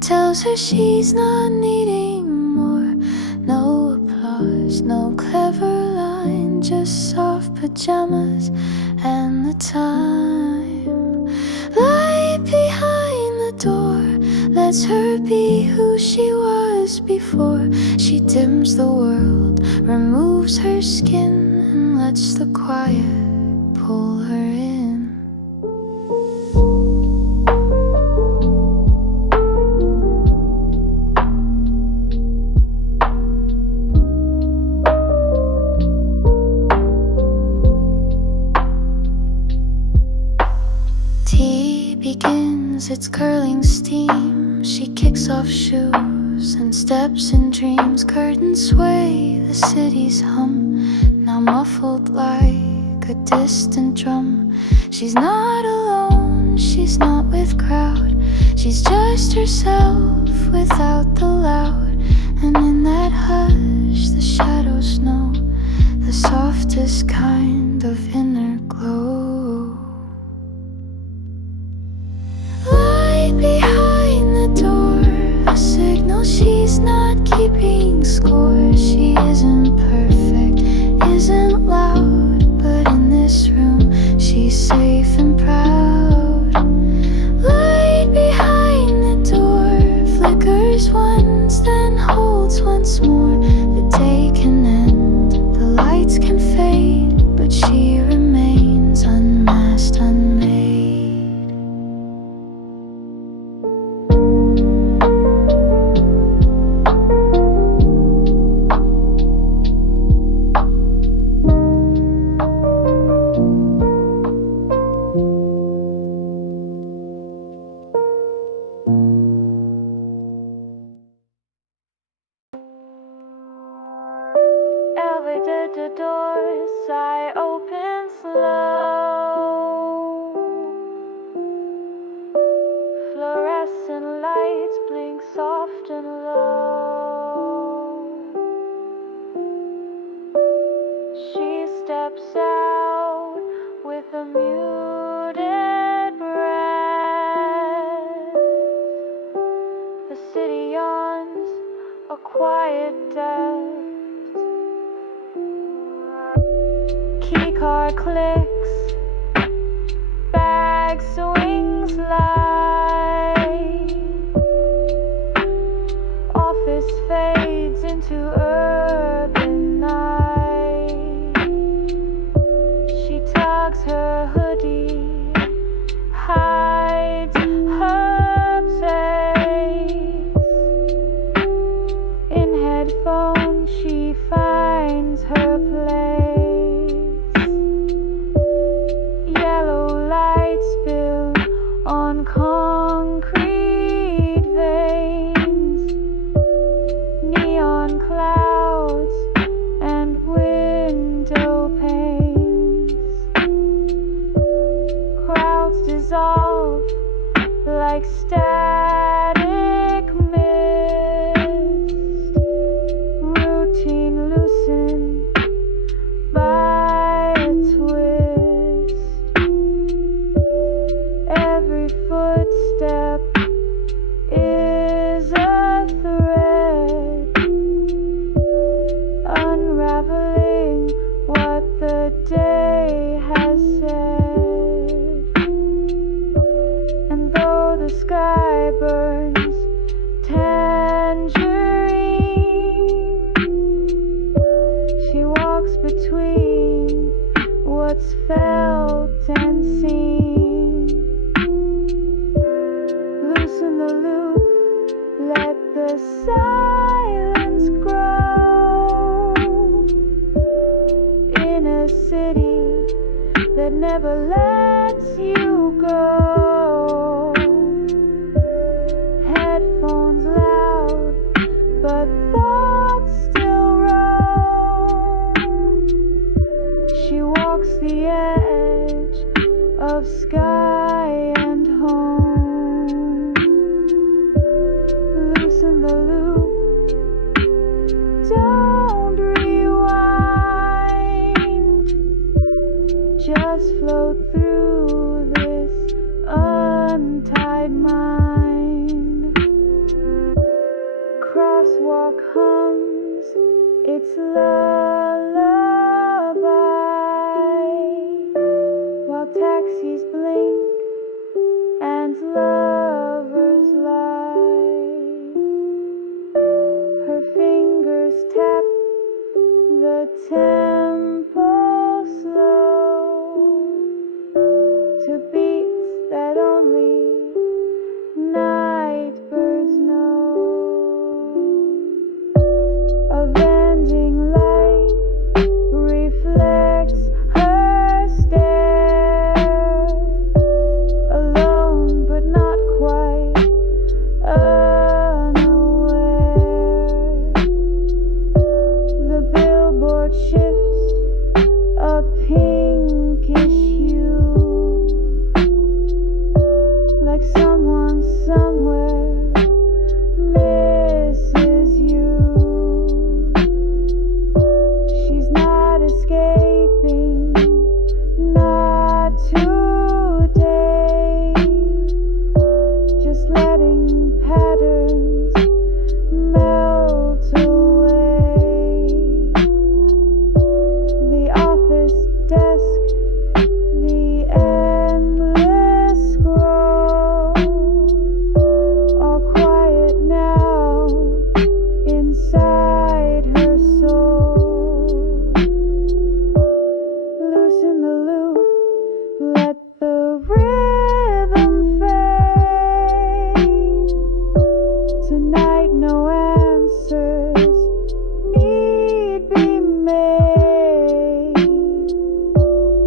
tells her she's not needing more. No applause, no clever line, just soft pajamas and the time. Light behind the door lets her be who she was before. She dims the world, removes her skin, and lets the quiet pull her in. It's curling steam. She kicks off shoes and steps in dreams. Curtains sway, the city's hum, now muffled like a distant drum. She's not alone, she's not with crowd. She's just herself without the loud. And in that hush the shadows know the softest kind of inner glow. Behind the door, a signal she's not keeping score. She isn't perfect, isn't loud, but in this room she's safe and proud. Light behind the door flickers once, then holds once more. The day can end, the lights can fade, but she remains unmasked, unmade. The doors I open slow. Fluorescent lights blink soft and low. She steps out with a muted breath. The city yawns, a quiet death. Keycard clicks, bag swings light. Office fades into urban night. She tugs her hoodie, hides her face. In headphones she finds her place. Yellow lights spill on what's felt and seen. Loosen the loop, let the silence grow. In a city that never lets you go. Headphones loud, but thoughts still roam. She walks the edge of sky and home. Loosen the loop, don't rewind. Just float through this untied mind. Crosswalk hums its lullaby, while taxis blink and lovers lie. Her fingers tap the tempo slow to beats that only night birds know. A vending light reflects her stare, alone but not quite unaware. The billboard shifts a pinkish hue, like someone somewhere misses you. She's not escaping, not today. Just letting patterns melt away. The office desk, the endless scroll, all quiet now inside her soul. Loosen the loop, let the rhythm fade. Tonight no answers need be made.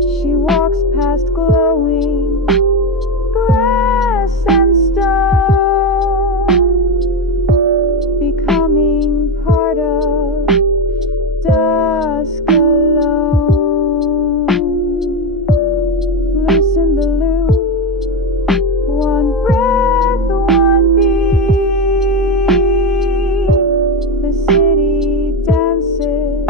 She walks past glowing glass and stone, becoming part of dusk alone. Loosen the loop, one breath, one beat. The city dances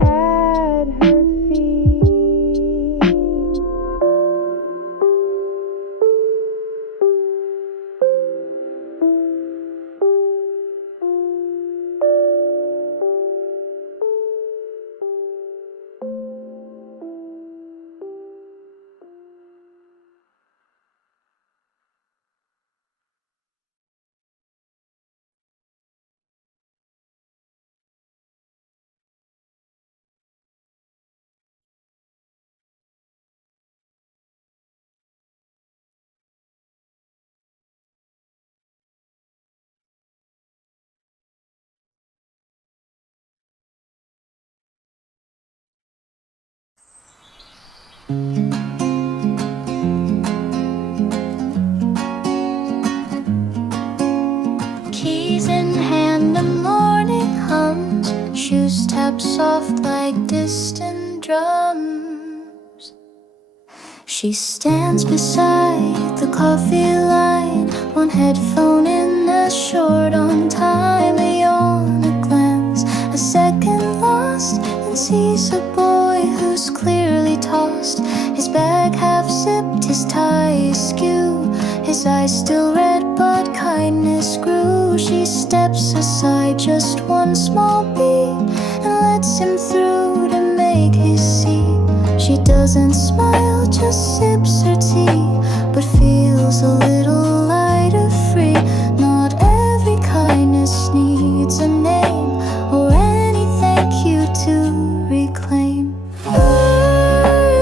at her feet. Keys in hand, the morning hums. Shoes tap soft like distant drums. She stands beside the coffee line, one headphone in a short on time. A yawn, a glance, a second lost, and sees a boy who's clearly tossed. His bag half zipped, his tie askew, his eyes still red but kindness grew. She steps aside just one small beat and lets him through to make his seat. She doesn't smile, just sips her tea, but feels a little lighter, free. Not every kindness needs a name or any thank you to reclaim. Birds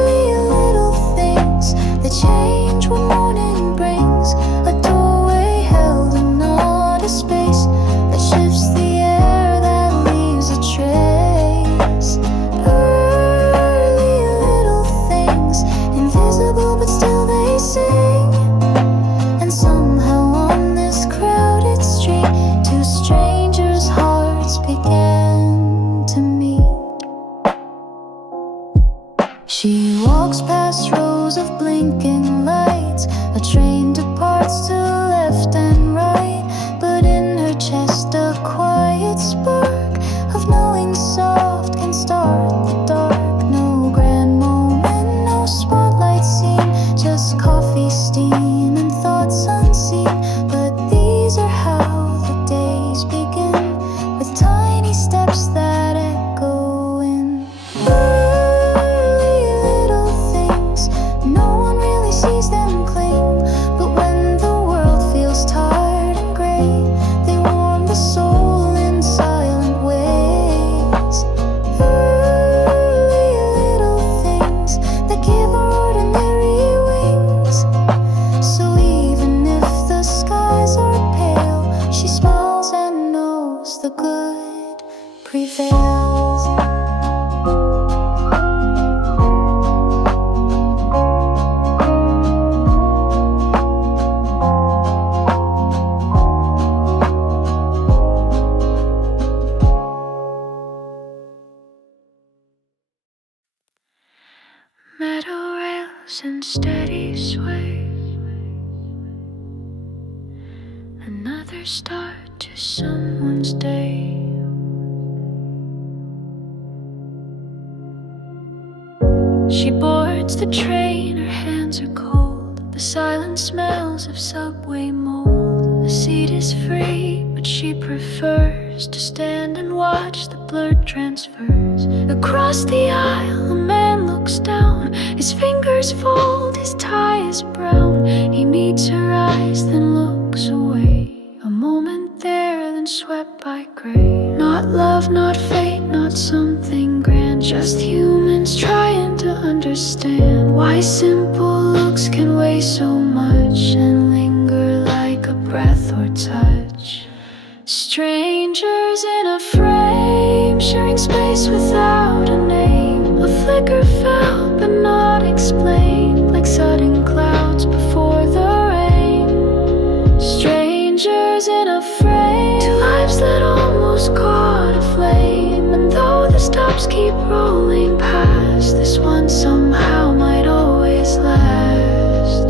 She walks past rows of blinking lights. A train departs to left and right, but in her chest a quiet spark of knowing soft can start the dark. No grand moment, no spotlight scene, just coffee steam and thoughts unseen. But these are how the days begin, with tiny steps that echo in early little things. No one really sees them cling, but when the world feels tired and gray, they warm the soul in silent ways. Early little things that give our ordinary wings. So even if the skies are pale, she smiles and knows the good prevails. Meadow rails in steady sway, another start to someone's day. She boards the train, her hands are cold. The silent smells of subway mold. The seat is free, but she prefers to stand and watch the blurred transfers. Across the aisle, a man looks down. His fingers fold, his tie is brown. He meets her eyes, then looks away. A moment there, then swept by gray. Not love, not fate, not something grand, just humans trying to understand why simple looks can weigh so much and linger like a breath or touch. Strangers in a frame, sharing space without a name. A flicker felt but not explained, like sudden clouds before the rain. Strangers in a frame, two lives that almost caught a flame. And though the stops keep rolling past, this one somehow might always last.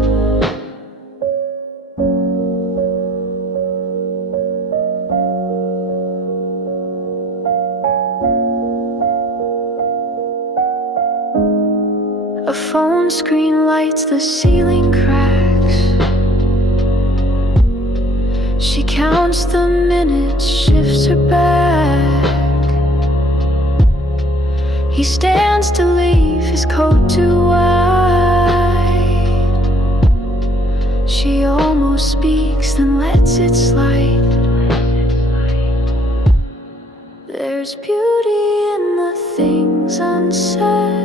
A phone screen lights the ceiling cracks. She counts the minutes, shifts her back. He stands to leave, his coat too wide. She almost speaks, then lets it slide. There's beauty in the things unsaid,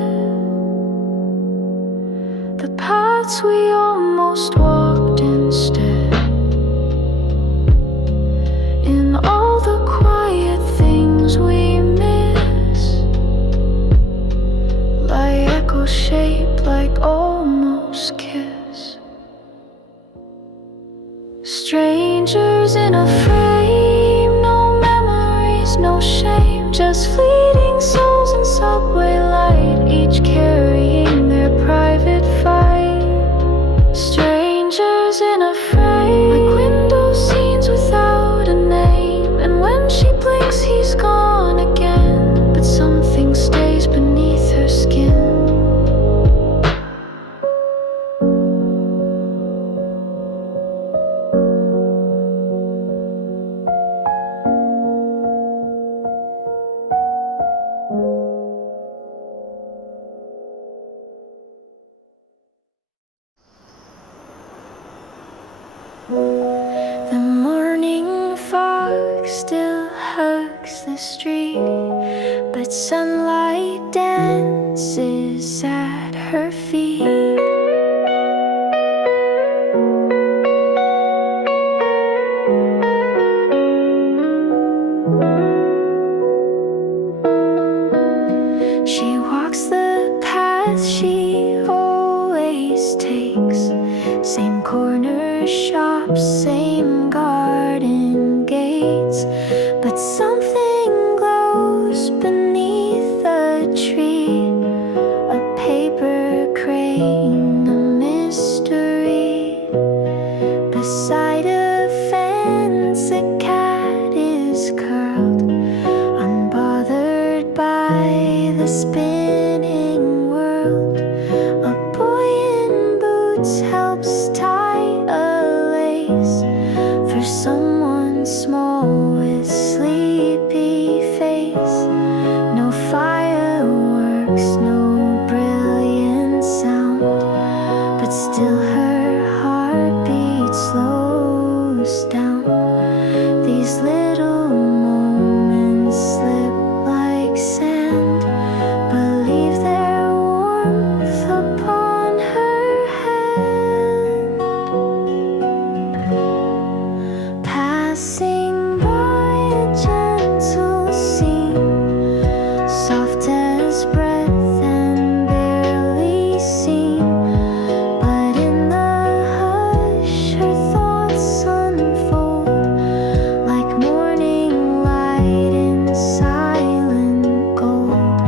the paths we almost walked instead. In all the quiet things we miss, lie echo shaped like almost kiss. Strangers in a frame, no memories, no shame, just fleeting souls in subway light, each carrying their private fight. Strangers in a frame, like window scenes without a name. And when she blinks, he's gone again, but something stays beneath her skin. The morning fog still hugs the street, but sunlight dances at her feet. She walks the path she always takes, same corner shops, same garden gates, but something glows beneath a tree, a paper by the spinning world. A boy in boots helps tie a lace for someone small with sleepy face. No fireworks, no brilliant sound, but still her heartbeat slows down. These little moments slip like sand, but leave their warmth upon her hand. Passing by a gentle scene, soft as breath and barely seen, but in the hush her thoughts unfold like morning light in silent gold.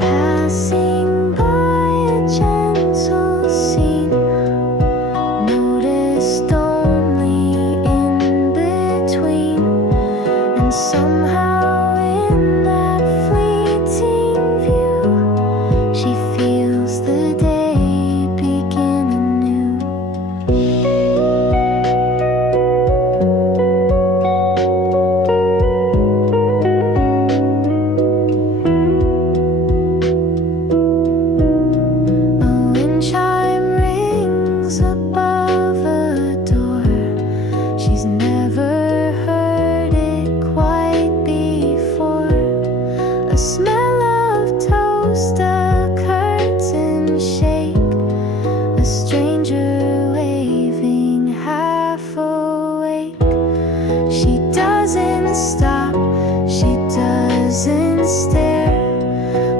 Passing by a gentle scene, noticed only in between, and somehow in that fleeting view she feels the day begin anew. A wind chime rings above a door. She's never heard it quite before. A smell of toast, a curtain shake, a stranger waving half awake. She doesn't stop, she doesn't stare,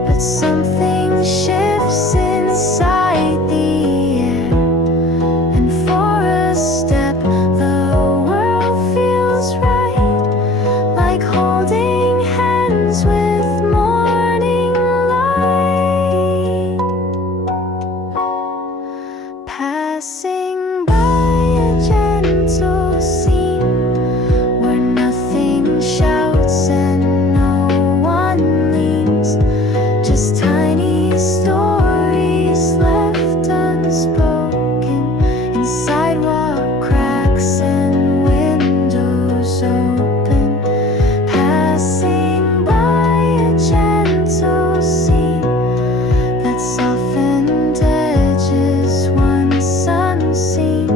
but something shifts inside the air, and for a step the world feels right, like holding hands with morning light. Passing by a gentle scene where nothing shouts and no one leans, just tiny stories left unspoken in sidewalk cracks and windows open. Passing by a gentle scene that softened edges once unseen.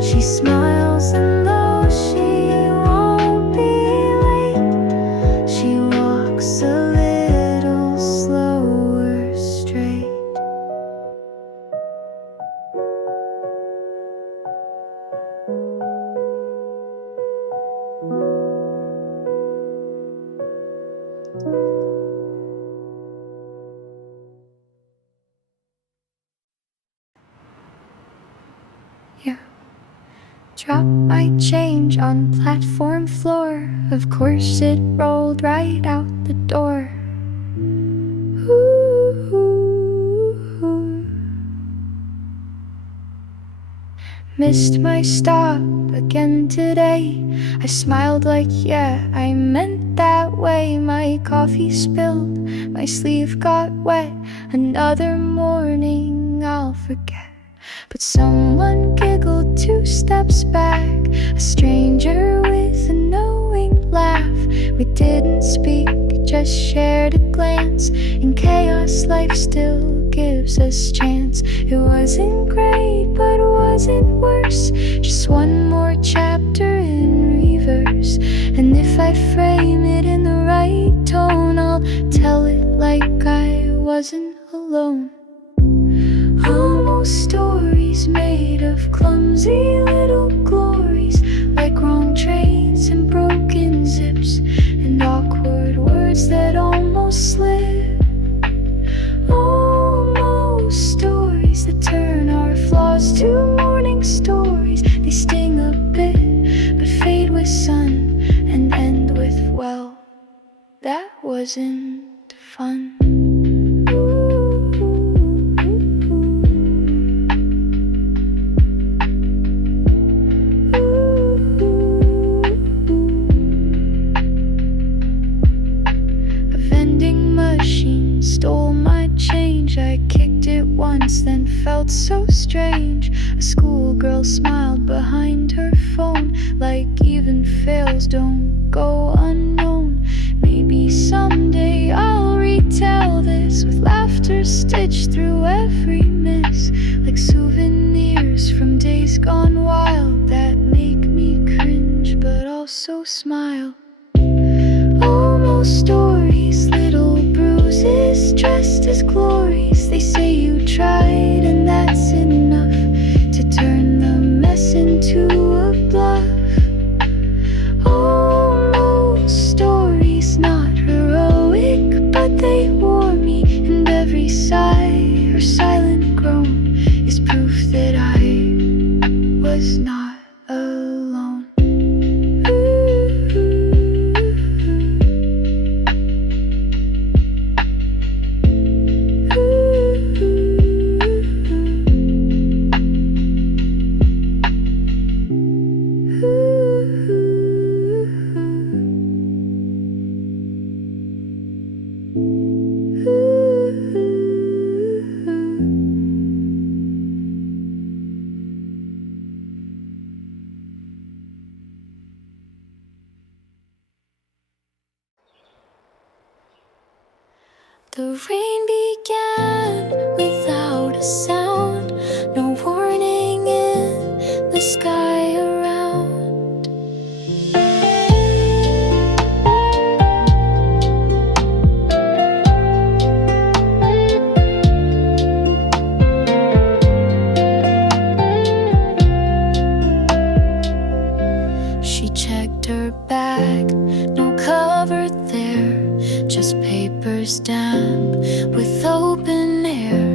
She smiles, and though she won't be late, she walks a little slower straight. Yeah. Drop my change on platform floor. Of course it rolled right out the door. Ooh. Missed my stop again today. I smiled like, yeah, I meant that way. My coffee spilled, my sleeve got wet. Another morning I'll forget. But someone giggled 2 steps back, a stranger with a knowing laugh. We didn't speak, just shared a glance. In chaos, life still gives us chance. It wasn't great, but wasn't worse. Just one more chapter in reverse. And if I frame it in the right tone, I'll tell it like I wasn't alone. Almost stories made of clumsy little glories, like wrong trains and broken zips, and awkward words that almost slip. Almost stories that turn our flaws to morning stories. They sting a bit, but fade with sun and end with, well, that wasn't fun. A vending stole my change. I kicked it once, then felt so strange. A schoolgirl smiled behind her phone, like even fails don't go unknown. Maybe someday I'll retell this with laughter stitched through every miss, like souvenirs from days gone wild that make me cringe but also smile. Almost stories, little bruises dressed as glories. They say you tried and that's enough to turn the mess into a bluff. Almost stories, not heroic, but they wore me, and every sigh or silent groan is proof that I was not alone. The rain began without a sound, no warning in the sky around. She checked her bag, no cover there, just papers damp with open air.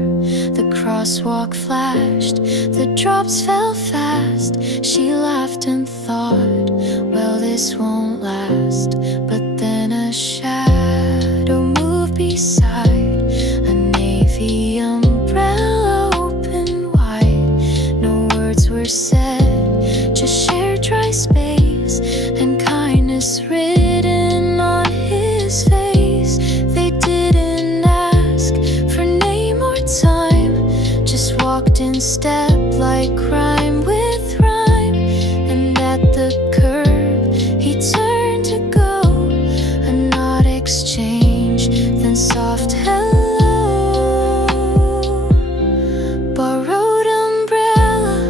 The crosswalk flashed, the drops fell fast. She laughed and thought, well, this won't last. But then a shadow moved beside, a navy umbrella open wide. No words were said, just shared dry space and kindness written on his face. They didn't ask for name or time, just walked in step like rhyme with rhyme. And at the curb he turned to go, a nod exchanged, then soft hello. Borrowed umbrella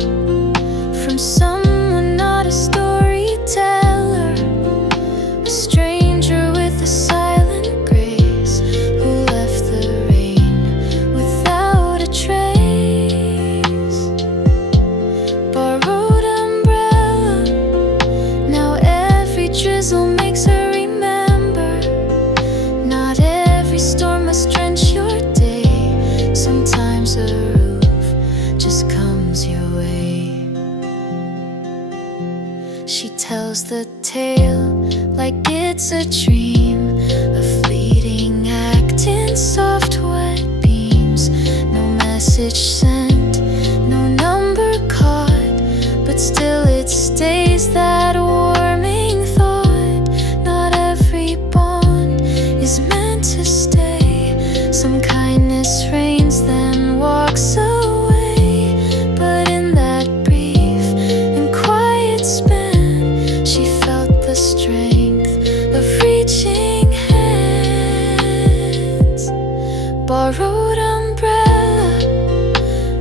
from someone, not a storyteller, a stranger with a silent grace who left the rain without a trace. Borrowed umbrella, now every drizzle makes her remember. Not every storm must drench your day. Sometimes a roof just comes your way. She tells the tale like it's a dream, a fleeting act in soft wet beams. No message sent, no number caught, but still it stays that warming thought. Not every bond is meant to stay. Some kindness reigns then walks away. But in that brief and quiet span, she felt the strength of reaching hands. Borrowed umbrella,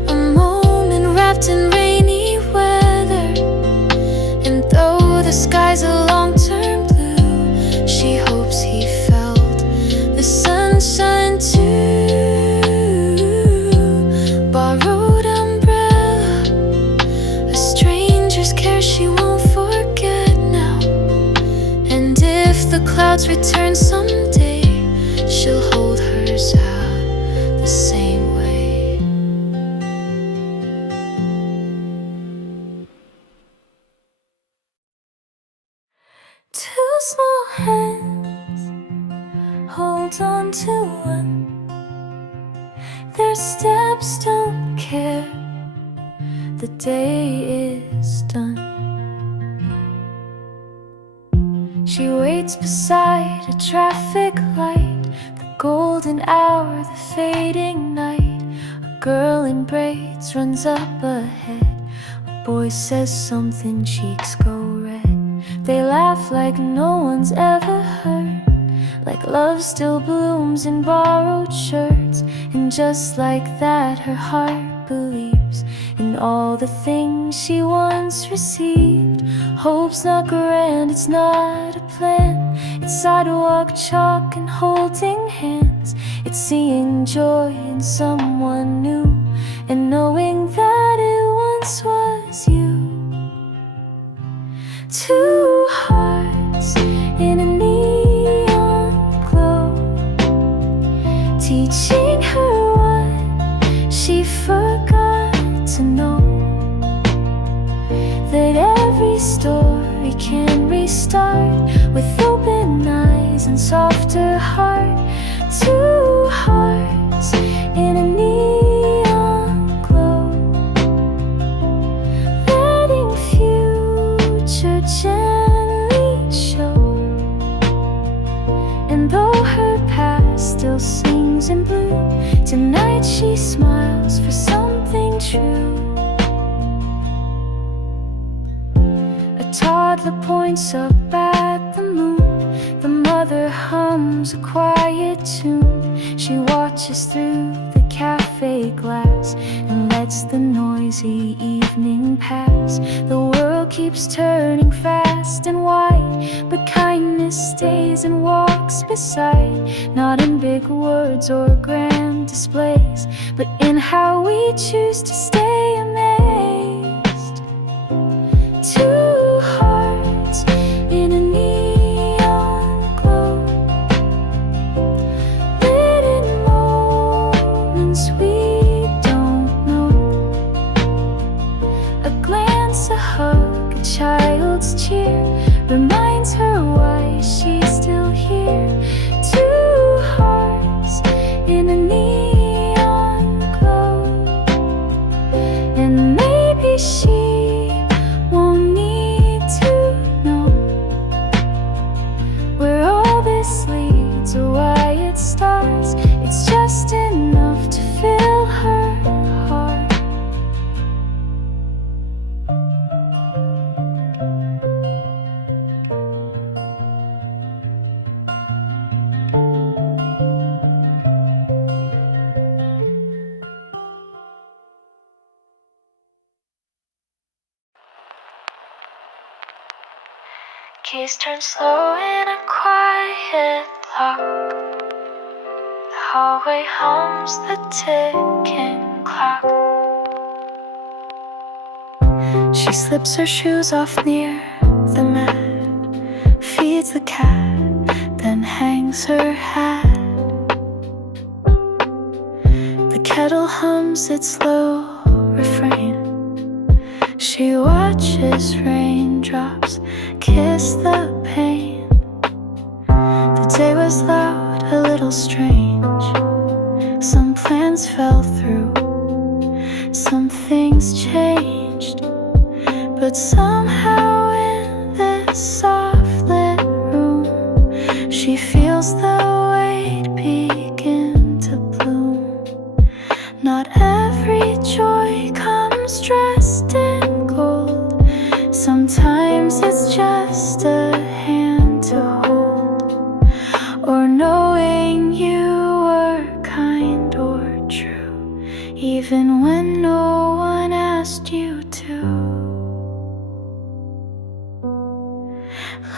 a moment wrapped in rainy weather. And though the sky's a long-term blue, she hopes he felt the sunshine too. Borrowed umbrella, a stranger's care she won't forget now. And if the clouds return someday, she'll hold hers out the same way. Two small hands hold on to one. Their steps don't care, the day is done. She waits beside a traffic light, the golden hour, the fading night. A girl in braids runs up ahead. A boy says something, cheeks go red. They laugh like no one's ever heard, like love still blooms in borrowed shirts. And just like that, her heart believes in all the things she once received. Hope's not grand, it's not a plan. It's sidewalk chalk and holding hands. It's seeing joy in someone new and knowing that it once was you. Two hearts in a neon glow, teaching her what she forgot to know, that every story can restart with open eyes and softer heart. Two hearts in a neon glow, letting future gently show. And though her past still sings in blue, tonight she smiles for something true. A toddler points up at the moon. The mother hums a quiet tune. She watches through the cafe glass and lets the noisy evening pass. The world keeps turning fast and wide, but kindness stays and walks beside. Not in big words or grand displays, but in how we choose to stay amazed. Two hearts in a neon glow, lit in moments we don't know. A glance, a hug, a child's cheer reminds her why she's still here. Two hearts in a neon glow, and maybe she won't need to know where all this leads or why it starts. It's just enough to fill her heart. Keys turn slow in a quiet lock. The hallway hums the ticking clock. She slips her shoes off near the mat, feeds the cat, then hangs her hat. The kettle hums its low refrain. She watches raindrops kiss the pane. The day was loud, a little strange. Some plans fell through, some things changed. But somehow in this soft lit room, she feels the weight begin to bloom. Not every joy comes dressed in gold. Sometimes it's just a hand to hold, or knowing you were kind or true, even when no one asked you to.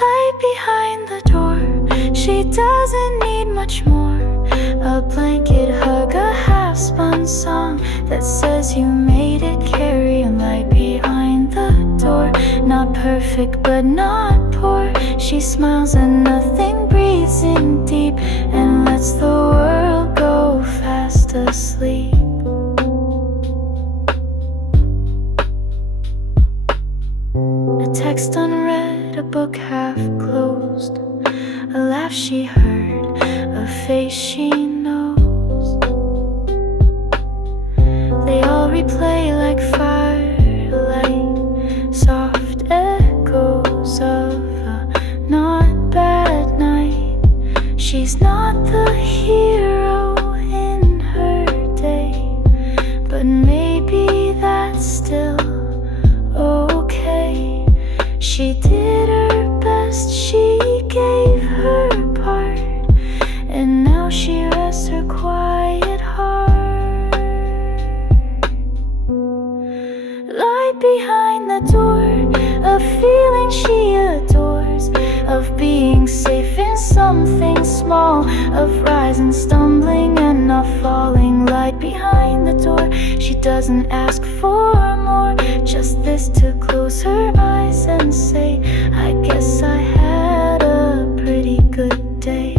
Light behind the door, she doesn't need much more. A blanket hug, a half-spun song that says you made it. Carry a light behind the door. Not perfect but not poor. She smiles and nothing, breathes in deep and lets the world go fast asleep. A text unread, a book half closed, a laugh she heard, a face she knows. They all replay like firelight, soft echoes of a not bad night. She's not the hero small, of rising, stumbling and not falling. Light behind the door, she doesn't ask for more, just this to close her eyes and say, I guess I had a pretty good day.